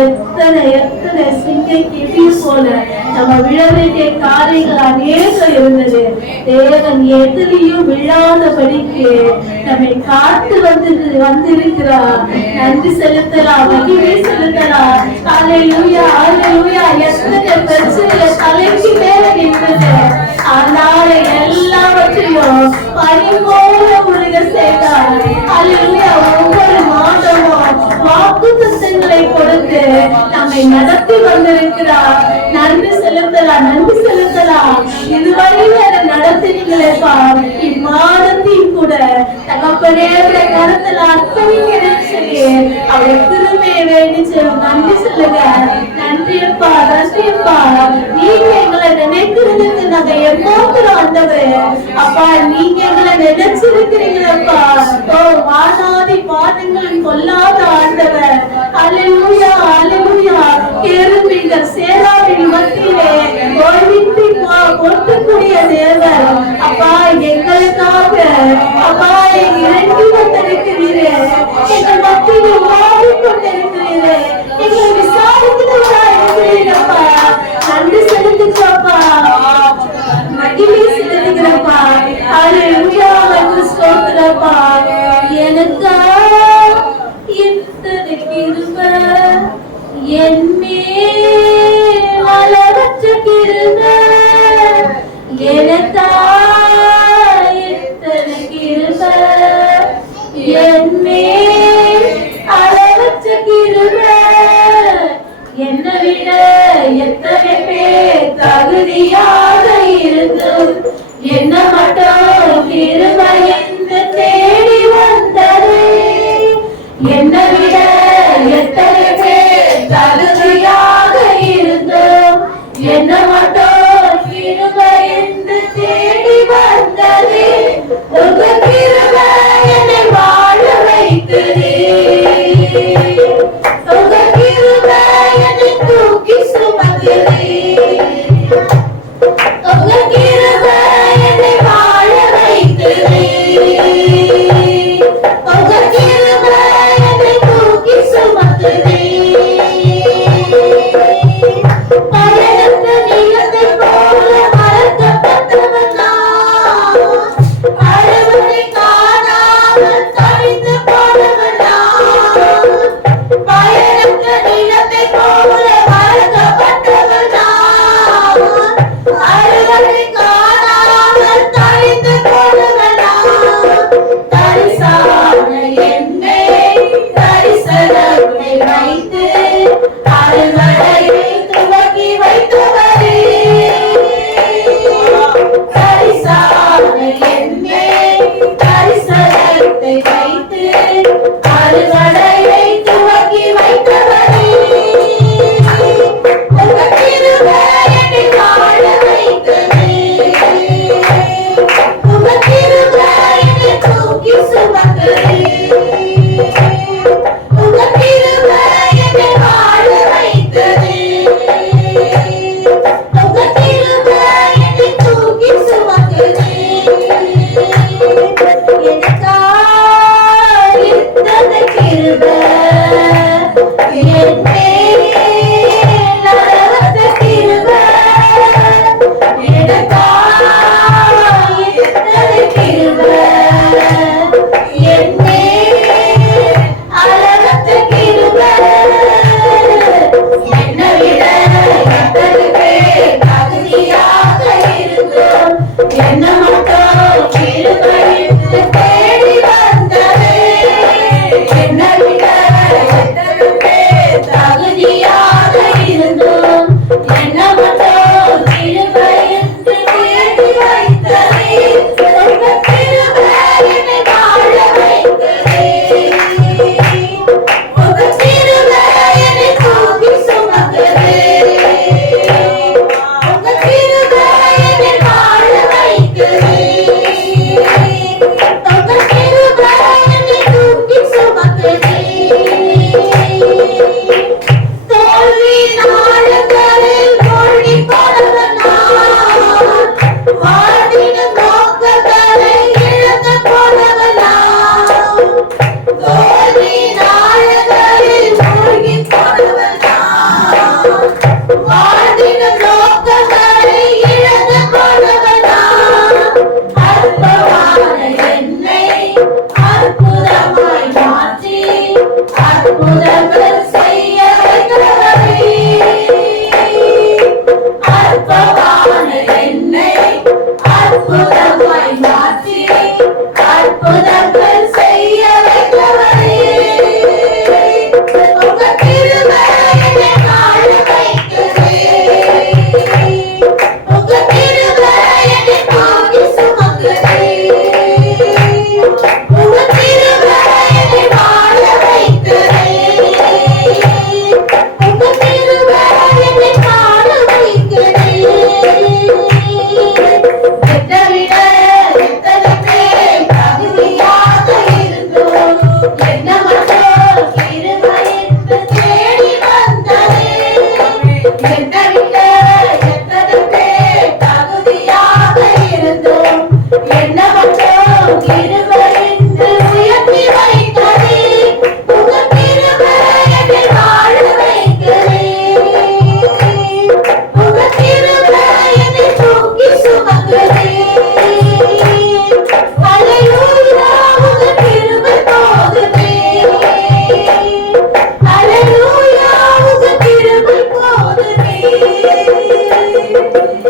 எத்தனை எத்தனை சிங்கை கிளி போல நம்ம விழ வேண்டிய காரியங்கள் அநேகம் இருந்தது. தேவன் எதிலையும் விழாதபடிக்கு நம்மை காத்து வந்திருக்கிறார். நன்றி செலுத்தலாம், மகிமை செலுத்தலாம். அல்லேலூயா, அல்லேலூயா. எத்தனை பிரச்சனை தலைக்கு மேல நின்றது, ஆனால் எல்லாவற்றையும் பனி போல உருக செய்தார். அல்லேலூயா. ஒவ்வொரு மாதமும் வாக்குத்தத்தங்களை கொடுத்து நம்மை நடத்தி வந்திருக்கிறார். நன்றி செலுத்தலாம், நன்றி செலுத்தலாம். இதுவரை நடத்தினீங்களேப்பா, இம்மாதத்தையும் கூட தகப்பனே கருத்துல அர்ப்பணிக்கிறேன்னு சொல்லி அவரை திருமையை வேண்டிச்சு நன்றி சொல்லுங்க. நன்றியப்பா, நன்றியப்பா. நீங்க எங்களை நினைக்கிறதுக்கு நாங்க எம்மோக்கிறோம் ஆண்டவரே. அப்பா, நீங்க எங்களை நினைச்சிருக்கிறீங்களப்பா. ஓ வானாதி வானங்களின் கொல்லாத ஆண்டவர். அல்லேலூயா, அல்லேலூயா. கேருபீன்கள் சேராவின் மத்தியிலே ஓய்வின்றி ஒட்டக்கூடிய தேவர். அப்பா, எங்களுக்காக அப்பா இறங்கி வந்திருக்கிறீரே, எங்கள் மத்தியில் மாறிக்கொண்டிருக்கிறீரே, எங்களை விசாரிக்கிறதா இருக்கிறீரப்பா. நன்றி செலுத்துகிறப்பா, மகிமை செலுத்துகிறப்பா. அல்லேலூயா, ஸ்தோத்திரப்பா. எனக்கா இத்தனை கிருபை, என் மேல் அளவற்ற கிருபை. எனக்கா இத்தனை கிருபை, என் மேல் அளவற்ற கிருபை. என்னை விட எத்தனை பேர் தகுதியாக இருந்தும் என்ன மட்டும் கிருபை என்று தேடி வந்தது. என்னை விட எத்தனை பேர் தகுதியாக இருந்தும் என்ன மட்டும் கிருபை என்று தேடி வந்தது. உங்க கிருபை என்னை வாழ வைத்தது. உங்க கிருபை என்னை தூக்கி சுமந்தது. உங்க கிருபை என்னை வாழ வைத்தது. உங்க கிருபை என்னை தூக்கி சுமந்தது. பயணத்த நீளத்தை போல மறக்கப்பட்டவன் நான்.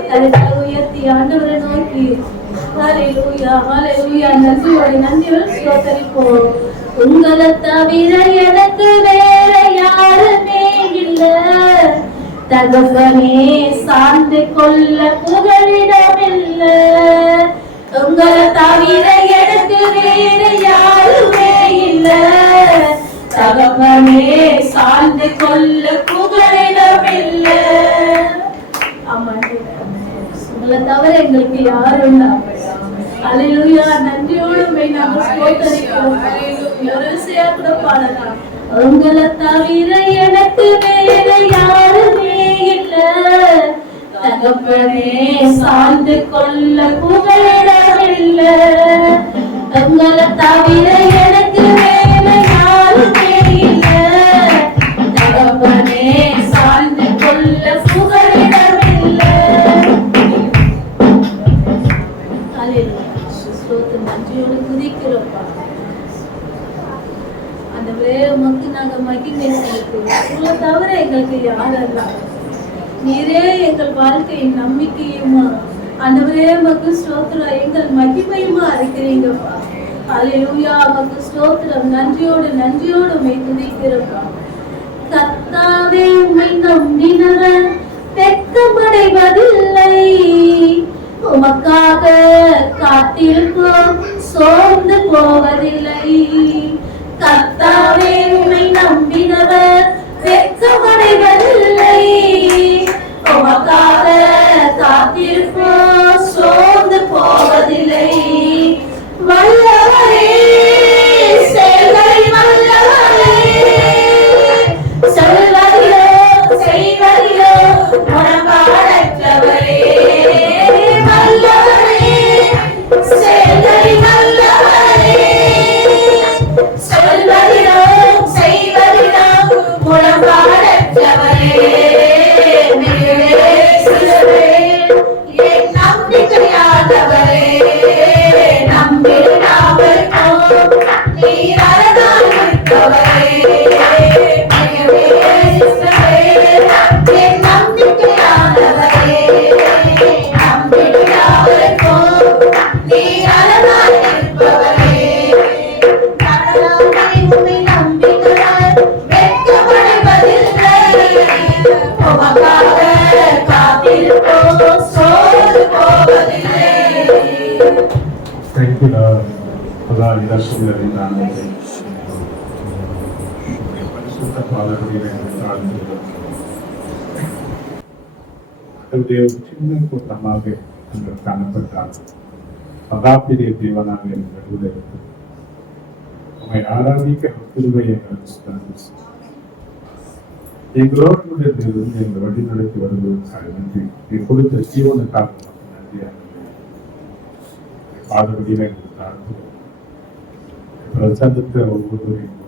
கரங்களை உயர்த்தி ஆண்டவரை நோக்கி ஹalleluya ஹalleluya நன்றியோடு ஸ்தோத்தரிப்போம். உங்களை தவிர எனக்கு வேற யாருமே இல்ல, தகப்பனே சார்ந்து கொள்ள புகழிடமில்ல. உங்களை தவிர எனக்கு வேற யாருமே இல்ல, தகப்பனே சார்ந்து கொள்ள புகழிடமில்ல. ஆமா, உங்களை தவிர எங்களுக்கு யாரும் இல்லை. அல்லேலூயா, நன்றியோடு நாங்கள் ஸ்தோத்திரிக்கிறோம். ஒரு விஷயா கூட பாடலாம். உங்களை தவிர எனக்கு வேற யாருமே இல்ல, தகப்பனே சார்ந்து கொள்ள புகழிடமில்ல. உங்களை தவிர எனக்கு வேற யாருமே இல்ல, தகப்பனே சார்ந்து கொள்ள புகழிடமில்ல. நன்றியோடு குதிக்கிறோம்ப்பா. ஆண்டவரே, உமக்கு நாங்க மகிமை செலுத்துவோம். உங்களை தவிர எங்களுக்கு யாரெல்லாம்? நீரே எங்கள் வாழ்க்கையின் நம்பிக்கையுமா. ஆண்டவரே, உமக்கு ஸ்தோத்திரம், எங்கள் மகிமையுமா இருக்கிறீங்கப்பா. அல்லேலூயா, உமக்கு ஸ்தோத்திரம். நன்றியோடு உம்மை துதிக்கிறோம்ப்பா. கர்த்தாவே, உம்மை நம்பினவர் வெட்கமடைவதில்லை. உமக்காக காத்திருப்போம், சோர்ந்து போவதில்லை. கர்த்தாவே, உம்மை நம்பினவர் வெட்கமடைவதில்லை. உமக்காக காத்திருப்போம், சோர்ந்து போவதில்லை. வல்லவரே, செயல்களில் வல்லவரே, சொல்வதிலோ செய்வதிலோ முரண்பாடற்றவரே. வல்லவரே, செயல்களில் வல்லவரே, சொல்வதிலோ செய்வதிலோ முரண்பாடற்றவரே. என் நம்பிக்கையானவரே, நம்பிடாமல் நீர் அரணாய் நிற்பவரே. என் நம்பிக்கையானவரே, நம்பிடாமல் நீர் அரணாய் நிற்பவரே. கடலாமை உம்மை நம்பினவர் வெட்கமடைவதில்லை. உமக்காக காத்திருப்போம், சோர்ந்து போவதில்லை. Thank you, Lord, for the leadership of the Lord. பரிசுத்த பாதங்களிலே தாழ்த்துகிறோம். அவருடைய சின்ன கூட்டமாக நாங்கள் காணப்பட்டால் மகாபிரிய தேவனாக எங்கள் உம்மை ஆராதிக்க கிருபை எங்களுக்கு தந்து எங்களோடு கூட இருந்து எங்கள் வழி நடத்தி வருவதற்காக நன்றி. நீ கொடுத்த ஜீவனுக்காக நன்றியாக பாதபடியில் எங்களுக்கு தாழ்த்துகிறோம். பிரசன்னத்தை ஒவ்வொருவரையும்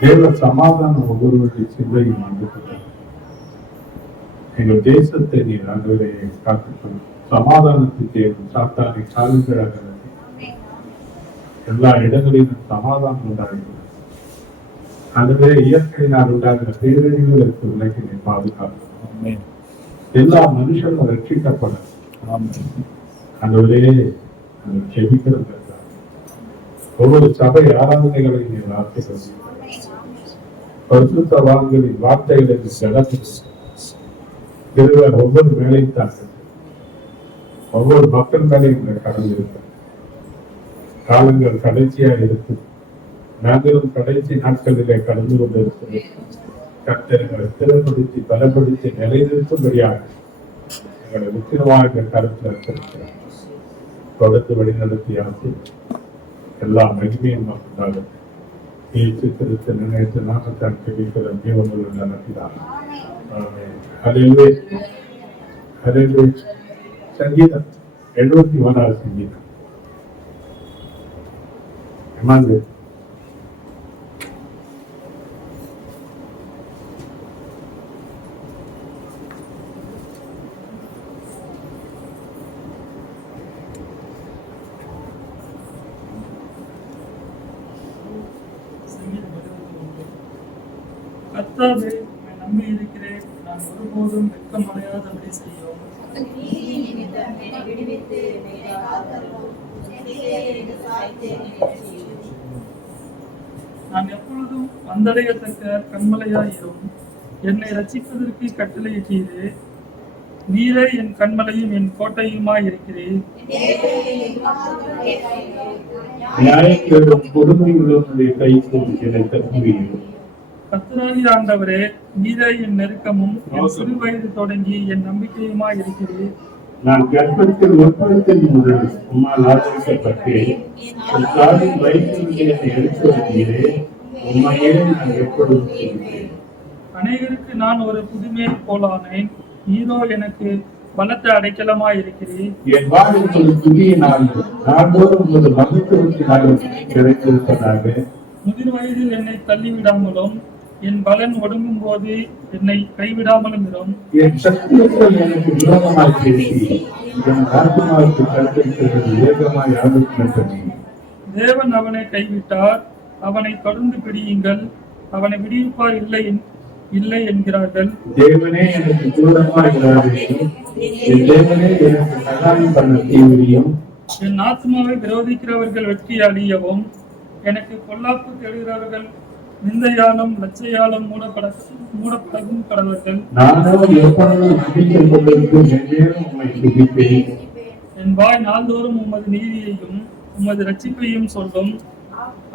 தேவ சமாதானம் ஒவ்வொருவருடைய சிந்தையும் வந்து எங்கள் தேசத்தை நீ ஆண்டவரை காத்துக்கணும். சமாதானத்தை தேவன் சாத்தானை காலங்களாக எல்லா இடங்களிலும் சமாதானம் உண்டாகிறது. அதுவே இயற்கையினால் உண்டாகிற பேரழிவுகளுக்கு விலக்கி நீ பாதுகாக்கணும். எல்லா மனுஷனும் ரட்சிக்கப்படும். ஆண்டவரே, ஜெபிக்கிறது ஒவ்வொரு சபை ஆராதனைகளை நீ வார்த்தைகள் பரிசுத்தவான்களின் வார்த்தைகளை திருவர் ஒவ்வொரு வேலையும் தாங்க ஒவ்வொரு மக்கள் மேலையும் கடந்து இருக்க காலங்கள் கடைசியா இருக்கு. நாங்களும் கடைசி நாட்களிலே கடந்து கொண்டிருக்கிறோம். கர்த்தர்களை திறப்படுத்தி பலப்படுத்தி நிலைநிறுத்தும்படியாக எங்களை முக்கியமாக கருத்தில் இருக்கிறோம். தொடர்ந்து வழிநடத்தி ஆசி எல்லா மகிமையும் மக்களாக இயேசு கிறிஸ்து நினைத்து நாமத்தான் கிடைக்கிற ஜீவனுள்ள நடத்தினார். சங்கீதம் 71 சங்கீதம். கர்த்தாவே, உம்மை நம்பி இருக்கிறேன். நான் ஒருபோதும் வெட்கமடையாதபடி செய்யும். நீதி நிமித்தம் என்னை விடுவித்து என்னை காத்தருளும். என்னையே எனக்கு சாய்த்து என்னை ரட்சியும். நான் எப்பொழுதும் வந்தடையத்தக்க கண்மலையாயிரும். என்னை ரட்சிப்பதற்கு கட்டளையிட்டீரே. நீரே என் கண்மலையும் என் கோட்டையுமாய் இருக்கிறேன். நியாயக்கேடும் கொடுமையுள்ளவனுடைய கைக்கு என்னை தப்புவீர். கர்த்தராகிய ஆண்டவரே, நீரே என் நெருக்கமும் என் சிறு வயது தொடங்கி என் நம்பிக்கையுமாய் இருக்கிறேன். நான் கர்ப்பத்தில் உற்பத்தி முதல் உம்மால் ஆதரிக்கப்பட்டேன். என் தாயின் வயிற்றில் என்னை எடுத்து வந்தீரே. உண்மையே நான் எப்பொழுதும் செய்கிறேன். அநேகருக்கு நான் ஒரு புதுமையை போலானேன். நீரோ எனக்கு பலத்த அடைக்கலமாய் இருக்கிறேன். என் வாழ்வில் ஒரு புதிய நாள் நாள்தோறும் உமது மகத்துவத்தினால் கிடைத்திருப்பதாக. முதிர் வயதில் என்னை தள்ளிவிடாமலும் என் பலன் ஒடுங்கும் போது என்னை கைவிடாமலும் இரும். என் சக்தியர்கள் எனக்கு விரோதமாய் பேசி என் ஆத்மாவுக்கு கற்பித்தது வேகமாய் ஆலோசனை. தேவன் அவனை கைவிட்டார், அவனை தொடர்ந்து பிடியுங்கள், அவனை விடுவிப்பார் இல்லை என்கிறார்கள். தேவனே எனக்கு தூரமாய் இராதேயும், என் தேவனே எனக்கு சகாயம் பண்ண தீவிரியும். என் ஆத்மாவை விரோதிக்கிறவர்கள் வெற்றி அழியவும், எனக்கு பொல்லாப்பு தேடுகிறவர்கள் நிந்தையாலும் லட்சையாலும் மூடப்படவும் கடவர்கள். நானோ எப்பொழுதும் நம்பிக்கை கொண்டிருக்கும் எந்நேரம் உம்மை துதிப்பேன். என் வாய் நாள்தோறும் உமது நீதியையும் உமது ரட்சிப்பையும் சொல்லும்.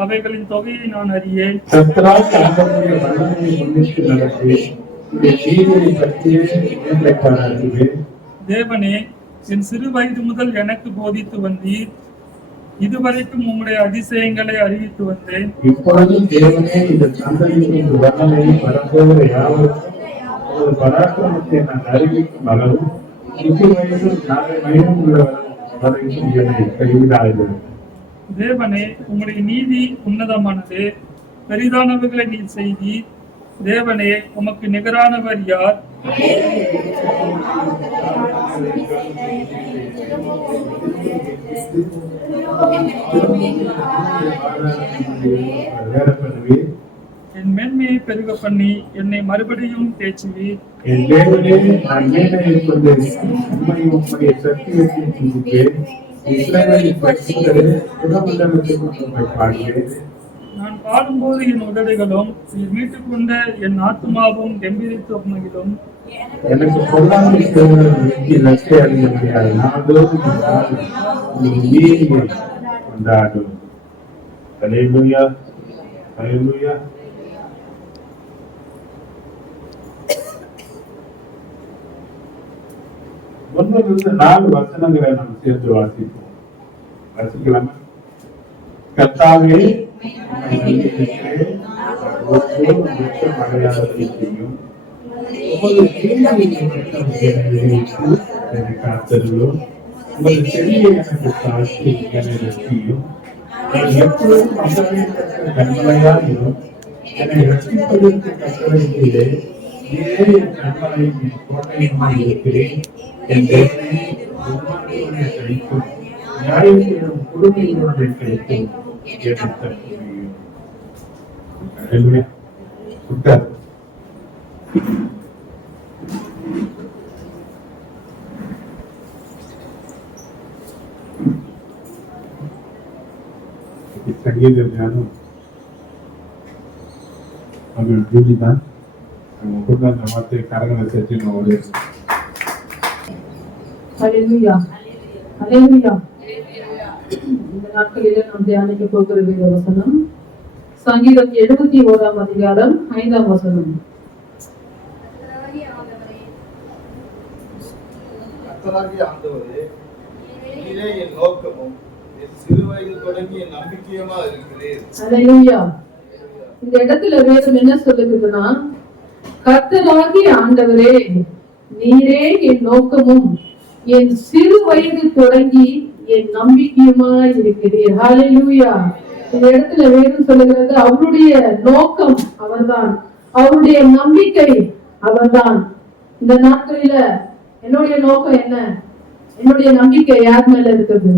அவைகளின் தொகையை நான் அறியேன். கர்த்தராகிய ஆண்டவருடைய வல்லமையை முன்னிட்டு நடப்பேன். உம்முடைய நீதியை பற்றியே மேன்மை பாராட்டுவேன். தேவனே, என் சிறு வயது முதல் எனக்கு போதித்து வந்தீர். இதுவரைக்கும் உம்முடைய அதிசயங்களை அறிவித்து வந்தேன். இப்பொழுதும் தேவனே, இந்த சந்ததியின் வல்லமையை வரப்போகிற யாவருக்கும் ஒரு பராக்கிரமத்தை நான் அறிவிக்கும் அளவும் இதுவரைக்கும் நாளை மயிலும் வரைக்கும் என்னை கைவிடாது. தேவனே, உம்முடைய நீதி உன்னதமானது, பெரிதானவர்களை நீ செய்தி. தேவனே, உமக்கு நிகரானவர் யார்? என் மேன்மையை பெருக பண்ணி என்னை மறுபடியும் தேய்ச்சுவீர். என் தேவனே, நான் மேலே கொண்டு உம்மையும் உம்முடைய சத்தியத்தையும் துதிப்பேன். இஸ்ரவேலின் பரிசுத்தரே, புகழ்மண்டலத்தை கொண்டு உம்மை பாடுவேன். நான் பாடும்போது என் உதடுகளும் நீர் மீட்டுக் கொண்ட என் ஆத்துமாவும் கம்பீரித்து மகிழும். எனக்கு பொருளாதார வெற்றி லட்சிய அறிய முடியாது. நாள்தோறும் நீதியை கொண்டாடும். ஹல்லேலூயா, ஹல்லேலூயா. ஒன்றிலிருந்து 4 வசனங்களை நாம் சேர்ந்து வாசிப்போம். வாசிக்கலாமா? கர்த்தாவே, உம்மை நம்பியிருக்கிறேன். ஒருபோதும் வெட்கம் அடையாதபடி செய்யும். உமது தீமையை நிமித்தம் என்னை விடுவித்து என்னை காத்தருளும். உமது செவியை எனக்கு தாழ்த்தி என்னை ரட்சியும். நான் எப்பொழுதும் வந்தடையத்தக்க கண்மலையாயிரும். என்னை ரட்சிப்பதற்கு கட்டளையிட்டீரே. நீரே என் கண்மலையும் என் கோட்டையுமாய் இருக்கிறேன். என் தேவனே, உம்மானுடைய கைக்கும் நியாயத்திலும் கொடுமையுடைய கைக்கும் என்னை தப்புவியும். ஹல்லேலூயா. உட்கார். சங்கீத ஞானம் அவர்கள் ஜூலி தான் அவங்க கொண்டு அந்த வார்த்தை கரங்களை சேர்த்து நான் ஒரு ஹல்லேலூயா, ஹல்லேலூயா. இந்த நாட்களிலே நாம் தியானிக்க போகிற வேத வசனம் சங்கீதம் 71 அதிகாரம் 5 வசனம். கர்த்தராகிய ஆண்டவரே, நீரே என் நோக்கமும் என் சிறு வயது தொடங்கி என் நம்பிக்கையுமா இருக்கிறீர். ஹல்லேலூயா. இந்த இடத்துல வேதம் என்ன சொல்லுகிறதுன்னா, கர்த்தராகிய ஆண்டவரே, நீரே என் நோக்கமும் என் சிறு வயது தொடங்கி என் நம்பிக்கையுமா இருக்கிறீர். ஹல்லேலூயா. இந்த இடத்துல வேதம் சொல்லுகிறது, அவருடைய நோக்கம் அவர்தான், அவருடைய நம்பிக்கை அவர்தான். இந்த நாட்களில என்னுடைய நோக்கம் என்ன, என்னுடைய நம்பிக்கை யார் மேல இருக்குது?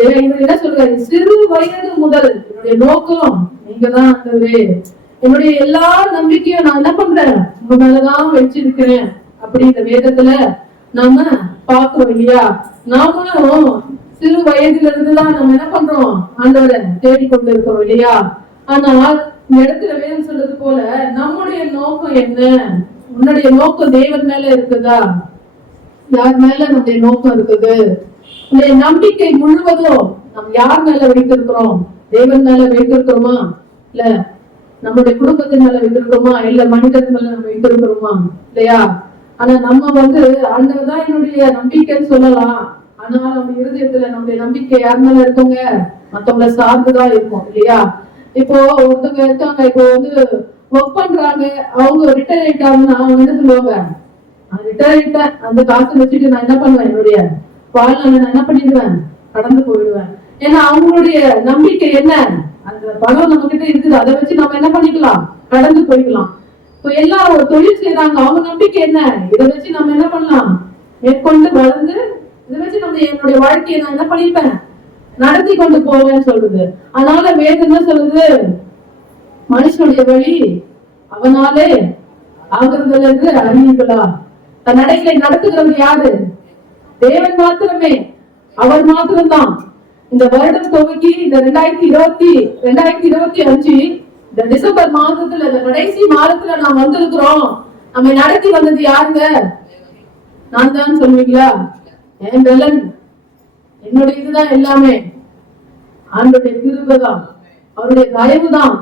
இவர் என்ன சொல்றாரு? சிறு வயது முதல் என்னுடைய நோக்கம் நீங்க தான் ஆண்டவரே. என்னுடைய எல்லா நம்பிக்கையும் நான் என்ன பண்றேன், உங்க மேலதான் வச்சிருக்கிறேன் அப்படி இந்த வேதத்துல நாம பார்க்கிறோம் இல்லையா? நாமளும் சிறு வயதுல இருந்துதான் நம்ம என்ன பண்றோம்? ஆண்டவரை தேடிக்கொண்டு இருக்கிறோம் இல்லையா? ஆனால் இந்த இடத்துல வேதம் சொல்றது போல நம்முடைய நோக்கம் என்ன? உன்னுடைய நோக்கம் தேவன் மேல இருக்குதா? யார் மேல நம்முடைய நோக்கம் இருக்குது? உன்னுடைய நம்பிக்கை முழுவதும் நம்ம யார் மேல வைத்திருக்கிறோம்? தேவன் மேல வைத்திருக்கிறோமா? இல்ல நம்முடைய குடும்பத்தின் மேல வைத்திருக்கிறோமா? இல்ல மனிதன் மேல நம்ம வைத்திருக்கிறோமா? இல்லையா? ஆனா நம்ம ஆண்டவர் தான் என்னுடைய நம்பிக்கைன்னு சொல்லலாம். ஆனா நம்ம இருதயத்துல நம்முடைய நம்பிக்கை யார் மேல இருக்குங்க? மத்தவங்களை சார்ந்துதான் இருக்கும் இல்லையா? இப்போ ஒருத்தவங்க இருக்காங்க, இப்போ ஒர்க் பண்றாங்க, அவங்க ரிட்டையர் ஆயிட்டாங்கன்னா அவங்க என்ன சொல்லுவாங்க? ரிட்டையர் ஆயிட்டேன், அந்த காசு வச்சுட்டு நான் என்ன பண்ணுவேன்? என்னுடைய வாழ்நாள நான் என்ன பண்ணிடுவேன்? கடந்து போயிடுவேன். ஏன்னா அவங்களுடைய நம்பிக்கை என்ன? அந்த பணம் நம்ம கிட்ட இருக்குது, அதை வச்சு நம்ம என்ன பண்ணிக்கலாம்? கடந்து போய்க்கலாம். இப்போ எல்லாம் ஒரு தொழில் செய்யறாங்க, அவங்க நம்பிக்கை என்ன? இதை வச்சு நம்ம என்ன பண்ணலாம்? மேற்கொண்டு வளர்ந்து இதை வச்சு நம்ம என்னுடைய வாழ்க்கையை நான் என்ன பண்ணிப்பேன்? நடத்தி கொண்டு போவேன்னு சொல்றது. அதனால வேதம் என்ன சொல்லுது? மனுஷனுடைய வழி அவனாலே ஆகுறதுல இருந்து அறியுங்களா? தன் நடைகளை நடத்துகிறது யாரு? தேவன் மாத்திரமே, அவர் மாத்திரம்தான். இந்த வருடம் துவக்கி இந்த 2025 இந்த டிசம்பர் மாதத்துல, இந்த கடைசி மாதத்துல நாம் வந்திருக்கிறோம். நம்ம நடத்தி வந்தது யாருங்க? நான் தான் சொல்லுவீங்களா? என் வெள்ளன், என்னுடைய இதுதான் எல்லாமே. ஆண்டவருடைய கிருபை தான், அவருடைய தயவு தான்.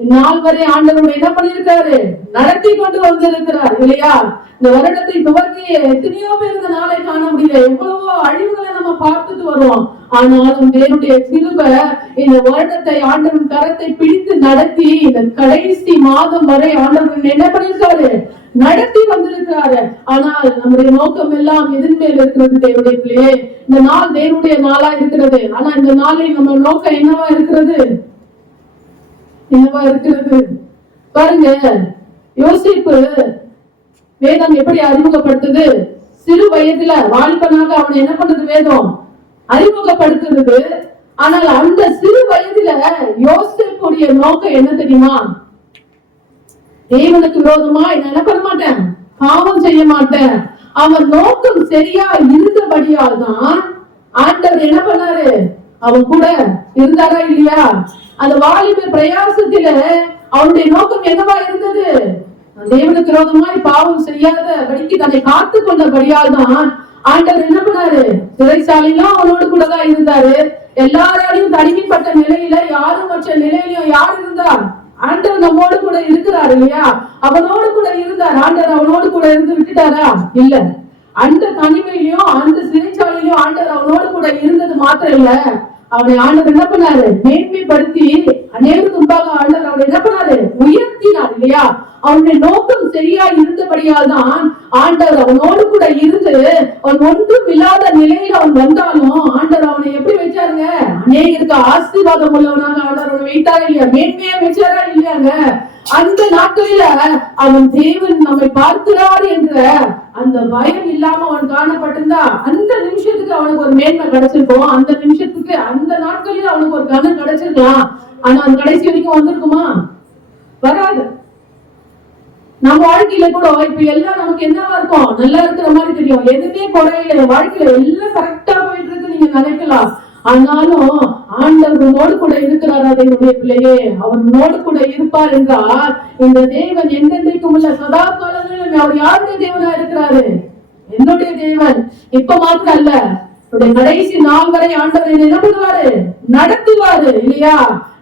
இந்நாள் வரை ஆண்டவர் என்ன பண்ணிருக்காரு? நடத்தி கொண்டு வந்திருக்கிறார் இல்லையா? இந்த வருடத்தை துவக்கி எத்தனையோ பேர் இந்த நாளை காண முடியல, எவ்வளவோ அழிவுகளை நம்ம பார்த்துட்டு வருவோம். ஆனாலும் தேவனுடைய கிருபை இந்த வருடத்தை ஆண்டவன் கரத்தை பிடித்து நடத்தி இந்த கடைசி மாதம் வரை ஆண்டவன் என்ன பண்ணிருக்காரு? நடத்தி வந்திருக்கிறாரு. ஆனால் நம்முடைய நோக்கம் எல்லாம் எதன் மேல் இருக்கிறது? தேவனுடைய பிள்ளையே, இந்த நாள் தேவனுடைய நாளா இருக்கிறது. ஆனா இந்த நாளில் நம்ம நோக்கம் என்னவா இருக்கிறது? என்னவா இருக்கிறது? பாருங்க, யோசேப்பு வேதம் எப்படி அறிமுகப்படுத்துது? சிறு வயதுல வாலிபனாக அவனை என்ன பண்றது? வேதம் அறிமுகப்படுத்துறது. ஆனால் அந்த சிறு வயதுல யோசேப்புடைய நோக்கம் என்ன தெரியுமா? தேவனுக்கு விரோதமா என்ன பண்ண மாட்டேன், பாவம் செய்ய மாட்டேன். அவன் நோக்கம் சரியா இருந்தபடியால் தான் ஆண்டவர் என்ன பண்ணாரு? அவன் கூட இருந்தாரா இல்லையா? அந்த வாலிப பிரயாசத்தில அவனுடைய நோக்கம் என்னவா இருந்தது? தேவனுக்கு விரோதமாய் பாவம் செய்யாத படிக்கு தன்னை காத்து கொண்டபடியால் தான் ஆண்டவர் என்ன பண்ணாரு? சிறைச்சாலையிலும் அவனோடு கூட தான் இருந்தாரு. எல்லாராலையும் தனிமைப்பட்ட நிலையில, யாரும் மற்ற நிலையிலும் யார் இருந்தார்? ஆண்டவர் நம்மோடு கூட இருக்கிறார் இல்லையா? அவனோடு கூட இருந்தார். ஆண்டவர் அவனோடு கூட இருந்து விட்டுட்டாரா? இல்ல. அந்த தனிமையிலையும் அந்த சிறைச்சாலையிலும் ஆண்டவர் அவனோடு கூட இருந்தது மாத்திரம் இல்ல, அவனை ஆண்டவர் என்ன பண்ணாரு? மேன்மைப்படுத்தி அநேகருக்கு முன்பாக ஆண்டவர் அவனை என்ன பண்ணாரு? உயர்த்தினார் இல்லையா? அவனுடைய நோக்கம் சரியா இருந்தபடியால் தான் ஆண்டவர் அவனோடு கூட இருந்து, அவன் ஒன்றும் இல்லாத நிலையில அவன் வந்தாலும் ஆண்டவர் அவனை எப்படி வச்சாருங்க? அநேகருக்கு ஆசீர்வாதம் உள்ளவனாக ஆண்டவர் அவனை வைத்தாரா இல்லையா? மேன்மையா வச்சாரா இல்லையாங்க? அந்த நாட்களில அவன் தேவன் நம்மை பார்க்கிறார் என்ற அந்த பயம் இல்லாம அவன் காணப்பட்டிருந்தா அந்த நிமிஷத்துக்கு அவனுக்கு ஒரு மேன்மை கிடைச்சிருக்கும். அந்த நிமிஷத்துக்கு அந்த நாட்களில அவனுக்கு ஒரு கனம் கிடைச்சிருக்கலாம். ஆனா அந்த கடைசி வரைக்கும் வந்திருக்குமா? வராது. நம்ம வாழ்க்கையில கூட இப்ப எல்லாம் நமக்கு என்னவா இருக்கும்? நல்லா இருக்கிற மாதிரி தெரியும், எதுவுமே குறையில, வாழ்க்கையில எல்லாம் கரெக்டா போயிட்டு இருக்கு நீங்க நினைக்கலாம். ஆனாலும் ஆண்டவரோடு கூட இருக்கிறார். அதனுடைய பிள்ளையே, அவர் நோடு கூட இருப்பார் என்றால் இந்த தேவன் எந்தெந்தைக்கும் உள்ள சதா காலங்களிலும் அவர் யாருடைய தேவனா இருக்கிறாரு? என்னுடைய தேவன். இப்ப மாத்திரம் அல்ல, கடைசி நாள் வரை ஆண்டவர் என்ன பண்ணுவாரு? நடத்துவாரு இல்லையா?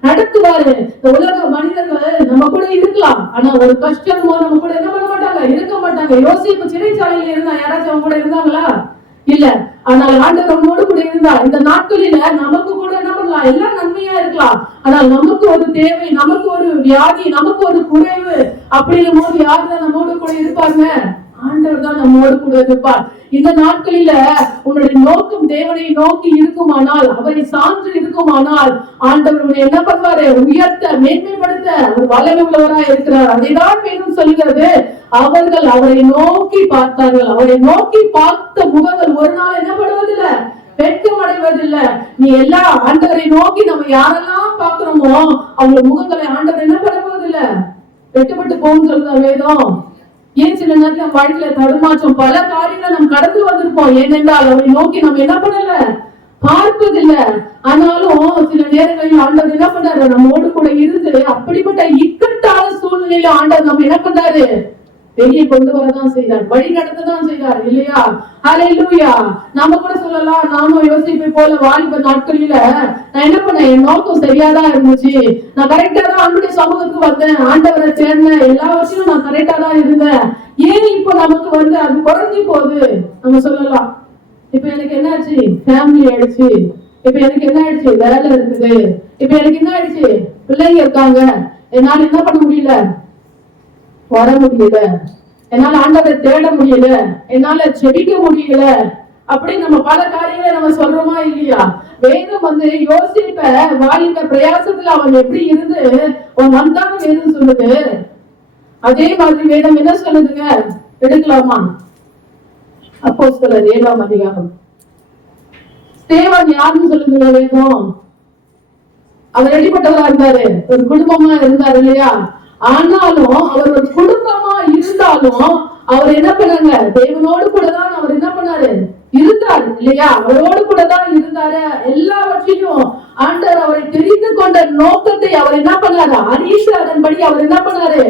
நடத்துவாரு. இந்த உலக மனிதர்கள் நம்ம கூட இருக்கலாம், ஆனா ஒரு கஷ்டமோ நம்ம கூட என்ன பண்ண மாட்டாங்க, இருக்க மாட்டாங்க. யோசிப்பு சிறைச்சாலையில இருந்தா யாராச்சும் அவங்க கூட இருந்தாங்களா? இல்ல. ஆனால் ஆண்டவர் நம்மோடு கூட இருந்தா இந்த நாட்களில நமக்கு கூட என்ன பண்ணலாம்? எல்லாம் நன்மையா இருக்கலாம். ஆனால் நமக்கு ஒரு தேவை, நமக்கு ஒரு வியாதி, நமக்கு ஒரு குறைவு அப்படிங்கும் போது யாருதான் நம்மோடு கூட இருப்பாங்க? ஆண்டவர் தான் நம்மோடு கூட இருப்பார். இந்த நாட்களில உன்னுடைய நோக்கம் தேவனை நோக்கி இருக்குமானால், அவரை சார்ந்து இருக்குமானால் ஆண்டவர் உன்னை என்ன பண்ணுவாரு? உயர்த்த, மேன்மைப்படுத்த அவர் வல்லமை உள்ளவராக இருக்கிறார். அதைதான் வேணும் சொல்கிறது. அவர்கள் அவரை நோக்கி பார்த்தார்கள். அவரை நோக்கி பார்த்த முகங்கள் ஒரு நாள் என்ன பண்ணுவதில்லை? வெட்கம் அடைவதில்லை. நீ எல்லா ஆண்டவரை நோக்கி நம்ம யாரெல்லாம் பார்க்கிறோமோ அவங்க முகங்களை ஆண்டவர் என்ன பண்ண போவதில்லை? வெட்கப்பட்டு போகும் சொல்லுதா வேதம்? ஏன் சில நேரத்துல நம்ம வாழ்க்கையில தடுமாற்றம், பல காரியங்களை நம்ம கடந்து வந்திருப்போம். ஏனென்றால் அவரை நோக்கி நம்ம என்ன பண்ணல, பார்ப்பதில்லை. ஆனாலும் சில நேரங்களில் ஆண்டவர் என்ன பண்றாரு, நம்மோடு கூட இருந்து அப்படிப்பட்ட இக்கட்டான சூழ்நிலையில ஆண்டவர் நம்ம என்ன பண்றாரு, வெளியே கொண்டு வரதான் செய்தார், வழி நடத்ததான் செய்தார் இல்லையா? ஹல்லேலூயா. நாம கூட சொல்லலாம், நாம யோசிப்பை போல வாலிப நாட்களில நான் என்ன பண்ணேன், என் நோக்கம் சரியாதான் இருந்துச்சு, நான் கரெக்டா தான் ஆண்டுடைய சமூகத்துக்கு வந்தேன், ஆண்டவரை சேர்ந்தேன், எல்லா வருஷமும் நான் கரெக்டா தான் இருந்தேன். ஏன் இப்போ நமக்கு அது குறைஞ்சி போகுது நம்ம சொல்லலாம். இப்ப எனக்கு என்ன ஆச்சு, ஃபேமிலி ஆயிடுச்சு, இப்ப எனக்கு என்ன ஆயிடுச்சு, வேலை இருக்குது, இப்ப எனக்கு என்ன ஆயிடுச்சு, பிள்ளைங்க இருக்காங்க, என்னால என்ன பண்ண முடியல, வர முடியல, என்னால ஆண்டவரை தேட முடியல, என்னால செபிக்க முடியல, அப்படி நம்ம பல காரியங்களை நம்ம சொல்றோமா இல்லையா? வேதம் யோசிப்ப வாலிப பிரயாசத்துல அவன் எப்படி இருந்து அவன் வந்தான்னு வேதம் சொல்லுது. அதே மாதிரி வேதம் என்ன சொல்லுதுங்க, எடுக்கலாமா? அப்போஸ்தலர் 7ஆம் அதிகாரம். ஸ்தேவான் யாருன்னு சொல்லுதுங்க வேதம்? அவர் எப்படிப்பட்டவரா இருந்தாரு, ஒரு குடும்பமா இருந்தாரு இல்லையா? ஆனாலும் அவர் ஒரு குடும்பமா இருந்தாலும் அவர் என்ன பண்ணாங்க, தேவனோடு கூட தான் அவர் என்ன பண்ணாரு, இருந்தார் இல்லையா? அவரோடு கூட தான் இருந்தாரு. எல்லாவற்றையும் ஆண்டவர் அவரை தெரிந்து கொண்ட நோக்கத்தை அவர் என்ன பண்ணாரு, அறிந்து அதன்படி அவர் என்ன பண்ணாரு,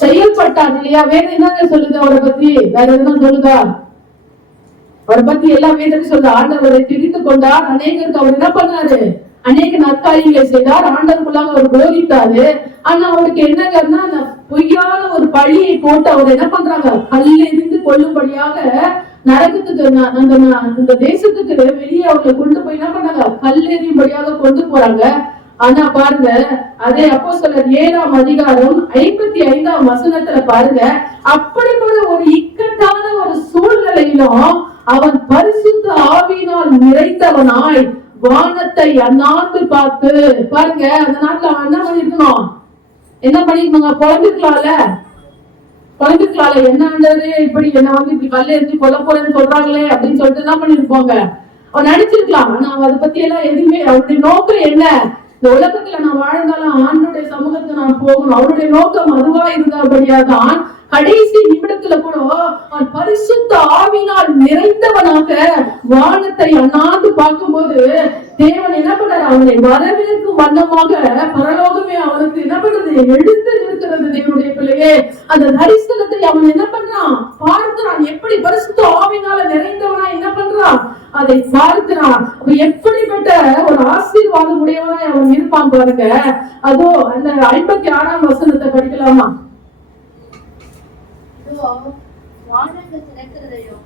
செயல்பட்டார் இல்லையா? வேற என்னங்க சொல்லுது அவரை பத்தி, வேற என்ன சொல்லுதா? அவரை பத்தி எல்லா வேதத்தையும் சொல்ற, ஆண்டவரை தெரிந்து கொண்டார், அநேகருக்கு அவர் என்ன பண்ணாரு, அநேக நற்காரியங்களை செய்தார், ஆண்டவருக்குள்ளாக அவர் போதித்தாரு. ஆனா அவருக்கு என்னங்கன்னா, அந்த பொய்யான ஒரு பழியை போட்டு அவர் என்ன பண்றாங்க, கல்லெறிந்து கொள்ளும்படியாக நரகத்துக்கு அந்த தேசத்துக்கு வெளியே அவங்களை கொண்டு போய் என்ன பண்ணாங்க, கல்லெறியும்படியாக கொண்டு போறாங்க. ஆனா பாருங்க, அதே அப்போஸ்தலர் 7ஆம் அதிகாரம் 55ஆம் வசனத்துல பாருங்க, அப்படிப்பட்ட ஒரு இக்கட்டான ஒரு சூழ்நிலையிலும் அவன் பரிசுத்த ஆவியினால் நிறைந்தவனாய் வானத்தை அண்ணாந்து பார்த்து, பாருங்க அந்த நாட்டுல அவன் என்ன பண்ணிருக்கணும், என்ன பண்ணிருக்காங்க, குழம்பிருக்கலாம்ல, என்ன ஆண்டது இப்படி என்ன இப்படி கல்ல எரிஞ்சு கொல்ல போறேன்னு சொல்றாங்களே அப்படின்னு சொல்லிட்டு என்ன பண்ணிருப்பாங்க, அவன் நடிச்சிருக்கலாம். ஆனா அவன் அதை பத்தி எல்லாம் எதுவுமே, அவருடைய நோக்கம் என்ன, இந்த உலகத்துல நான் வாழ்ந்தாலும் ஆண்டுடைய சமூகத்துக்கு நான் போகணும், அவருடைய நோக்கம் அதுவா இருந்தபடியாதான் கடைசி நிமிடத்துல கூட அவன் பரிசுத்த ஆவியினால் நிறைந்தவனாக வானத்தை அண்ணாந்து பார்க்கும்போது தேவன் என்ன பண்றாரு, அவனை வரவேற்கும் வண்ணமாக பரலோகமே அவனுக்கு என்ன பண்றது, எடுத்து நிற்கிறது. தேவனுடைய பிள்ளையே, அந்த தரிசனத்தை அவன் என்ன பண்றான், பார்க்கிறான். எப்படி பரிசுத்த ஆவியினால நிறைந்தவனா என்ன பண்றான், அதை பார்க்கிறான். எப்படிப்பட்ட ஒரு ஆசீர்வாதம் உடையவனா அவன் இருப்பான் பாருங்க. அதோ அந்த 56ஆம் வசனத்தை படிக்கலாமா? வானங்கள் திறக்கிறதையும்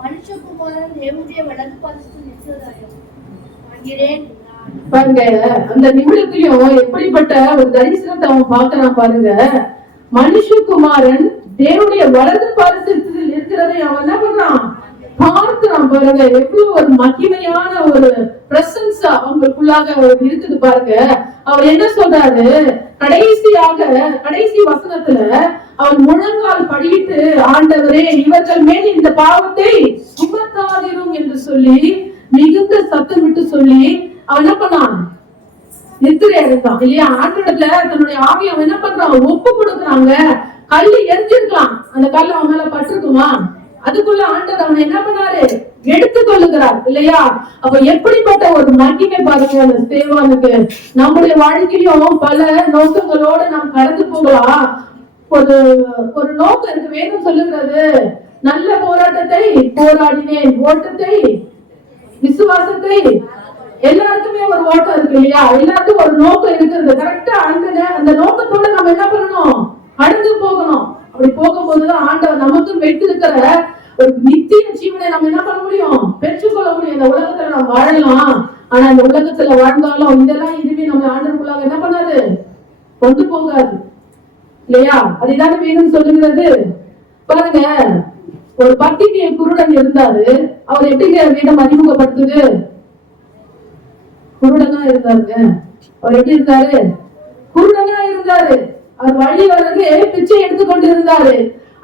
மனுஷகுமாரன் தேவனுடைய வலது பாதத்தில் நிற்கிறதையும் காண்கிறேன். பாருங்க, அந்த நிமிடத்திலையும் எப்படிப்பட்ட ஒரு தரிசனத்தை அவன் பார்க்கறான் பாருங்க. மனுஷகுமாரன் தேவனுடைய வலது பாதத்தில் இருக்கிறதை அவன் என்ன பண்றான், பார்க்கிறான் பாருங்க. எவ்வளவு ஒரு மகிமையான ஒரு பிரசன்ஸ் அவங்களுக்குள்ளாக இருக்குது பாருங்க. அவர் என்ன சொல்றாரு, கடைசி வசனத்துல அவன் முழங்கால் படியிட்டு, ஆண்டவரே இவர்கள் மேல் இந்த பாவத்தை சுமத்தாதிரும் என்று சொல்லி மிகுந்த சத்தம் விட்டு சொல்லி அவன் என்ன பண்ணான், நித்திரை அடைந்தான் இல்லையா? ஆண்டவரிடத்துல தன்னுடைய ஆவியை அவன் என்ன பண்றான், ஒப்பு கொடுக்குறாங்க. கல்லு எரிஞ்சிருக்கலாம், அந்த கல்லு அவன் மேல பட்டிருக்குமா? அதுக்குள்ள ஆண்டவர் அவன் என்ன பண்ணாரு, எடுத்துக் கொள்ளுகிறார் இல்லையா? அப்ப எப்படிப்பட்ட ஒரு மகிமை பாருங்க அந்த ஸ்தேவானுக்கு. நம்முடைய வாழ்க்கையும் பல நோக்கங்களோடு நாம் கடந்து போகலாம். ஒரு நோக்கம் இருக்கு. வேதம் சொல்லுகிறது, நல்ல போராட்டத்தை போராடினேன், ஓட்டத்தை விசுவாசத்தை. எல்லாருக்குமே ஒரு ஓட்டம் இருக்கு இல்லையா? எல்லாருக்கும் ஒரு நோக்கம் இருக்கிறது. கரெக்டா அந்த நோக்கத்தோட நம்ம என்ன பண்ணணும், கடந்து போகணும். அப்படி போகும்போதுதான் ஆண்டவர் நமக்கு வைத்திருக்கிற ஒரு நித்திய ஜீவனை நம்ம என்ன பண்ண முடியும், பெற்றுக்கொள்ள முடியும். இந்த உலகத்துல நம்ம வாழலாம், ஆனா இந்த உலகத்துல வாழ்ந்தாலும் இதெல்லாம் இதுவே நம்ம ஆண்டவருக்குள்ளாக என்ன பண்ணாது, கொண்டு போகாது இல்லையா? அதுதானே வேணும் சொல்லுகிறது. பாருங்க, ஒரு பத்தினிய குருடன் இருந்தாரு. அவர் எப்படிங்க வேதம் அறிமுகப்படுத்துது, குருடனா இருந்தாருங்க. அவர் எப்படி இருந்தாரு, குருடனா இருந்தாரு. அவர் வழி வரது பிச்சை எடுத்துக்கொண்டு இருந்தாரு.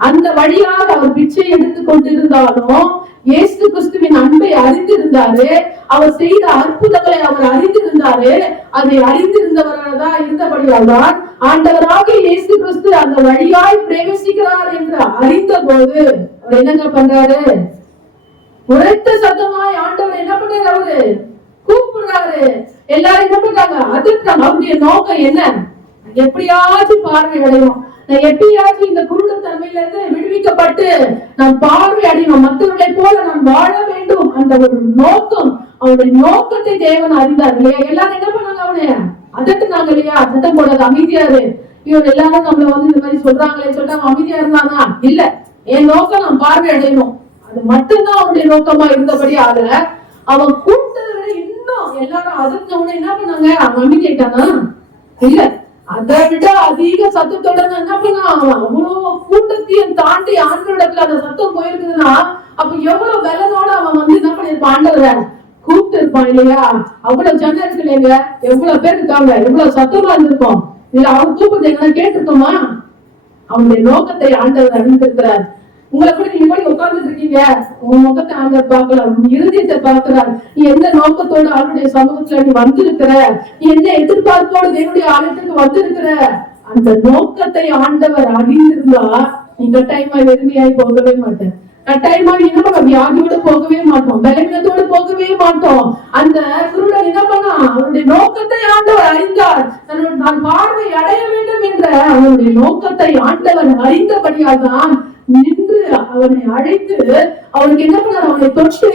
அந்த வழியாக அவர் பிச்சை எடுத்துக் கொண்டிருந்தாலும் இயேசு கிறிஸ்துவின் அன்பை அறிந்திருந்தாரு. அவர் செய்த அற்புதங்களை அவர் அறிந்திருந்தாரு. அதை அறிந்திருந்தவராக இருந்தபடியால் தான் ஆண்டவராகிய இயேசு கிறிஸ்து அந்த வழியாய் பிரவேசிக்கிறார் என்று அறிந்த போது அவர் என்னங்க பண்றாரு? உரைத்த சத்தமாய் ஆண்டவர் என்ன பண்றாரு? அவரு கூப்பிடுறாரு. எல்லாரும் என்ன பண்றாங்க? அதிர்றாங்க. அவருடைய நோக்கம் என்ன? எப்படியாச்சும் பார்வை அடையும், நான் எப்படியாச்சும் இந்த குருட்டு தன்மையில இருந்து விடுவிக்கப்பட்டு நான் பார்வை அடையணும், மற்றவர்களை போல நான் வாழ வேண்டும். அந்த ஒரு நோக்கம், அவருடைய நோக்கத்தை தேவன் அறிந்தார் இல்லையா? எல்லாரும் என்ன பண்ணாங்க? அவனை அதட்டுனாங்க இல்லையா? சட்டம் போடாது, அமைதியாரு. இவங்க எல்லாரும் நம்மள வந்து இந்த மாதிரி சொல்றாங்களே சொல்றாங்க, அமைதியா இருந்தானா? இல்ல, என் நோக்கம் நான் பார்வை அடையணும், அது மட்டும்தான் அவனுடைய நோக்கமா இருந்தபடியாக அவன் கூட்டத்தை விட இன்னும் எல்லாரும் அதட்டவன என்ன பண்ணாங்க? அவன் அமைதியாயிட்டானா? இல்ல, அதை விட அதிக சத்தத்தோட என்ன பண்ணா? அவ்வளவு கூட்டத்தையும் தாண்டி ஆண்டவரிடத்துல அந்த சத்தம் போயிருக்குதுன்னா அப்ப எவ்வளவு பலனோட அவன் வந்து என்ன பண்ணிருப்பான்? ஆண்டவரை கூப்பிட்டு இருப்பான் இல்லையா? அவ்வளவு ஜனம் இருக்கு இல்லைங்க, எவ்வளவு பேர் இருக்காங்க, எவ்வளவு சத்தமா இருந்திருக்கும் இல்ல? அவன் கூப்பிட்டு என்ன கேட்டிருக்கோமா? அவனுடைய நோக்கத்தை ஆண்டவர் அறிந்திருக்கிறார். உங்களை கூட நீங்க போய் உட்கார்ந்துட்டு இருக்கீங்க, உங்க முகத்தை ஆண்டவர் பார்க்கலாம், உங்க இருதயத்தை பார்க்கிறார். நீ எந்த நோக்கத்தோட அவருடைய சமூகத்துல நீ வந்திருக்கிற, நீ என்ன எதிர்பார்ப்போடு தேவனுடைய ஆலயத்துக்கு வந்திருக்கிற, அந்த நோக்கத்தை ஆண்டவர் அறிந்திருந்தா நீ கட்டாயமா வெறுமையாய் போகவே மாட்டேன். கட்டாயமா என்ன வியாதியோட போகவே மாட்டோம், பலவீனத்தோடு போகவே மாட்டோம். அந்த குருடன் என்ன பண்ணா? அவருடைய நோக்கத்தை ஆண்டவர் அறிந்தார். நான் பார்வை அடைய வேண்டும் என்ற அவருடைய நோக்கத்தை ஆண்டவர் அறிந்தபடியால் தான் நின்று அவனை அழைத்து அவனுக்கு என்ன பண்ணார்? அவனை தொட்டு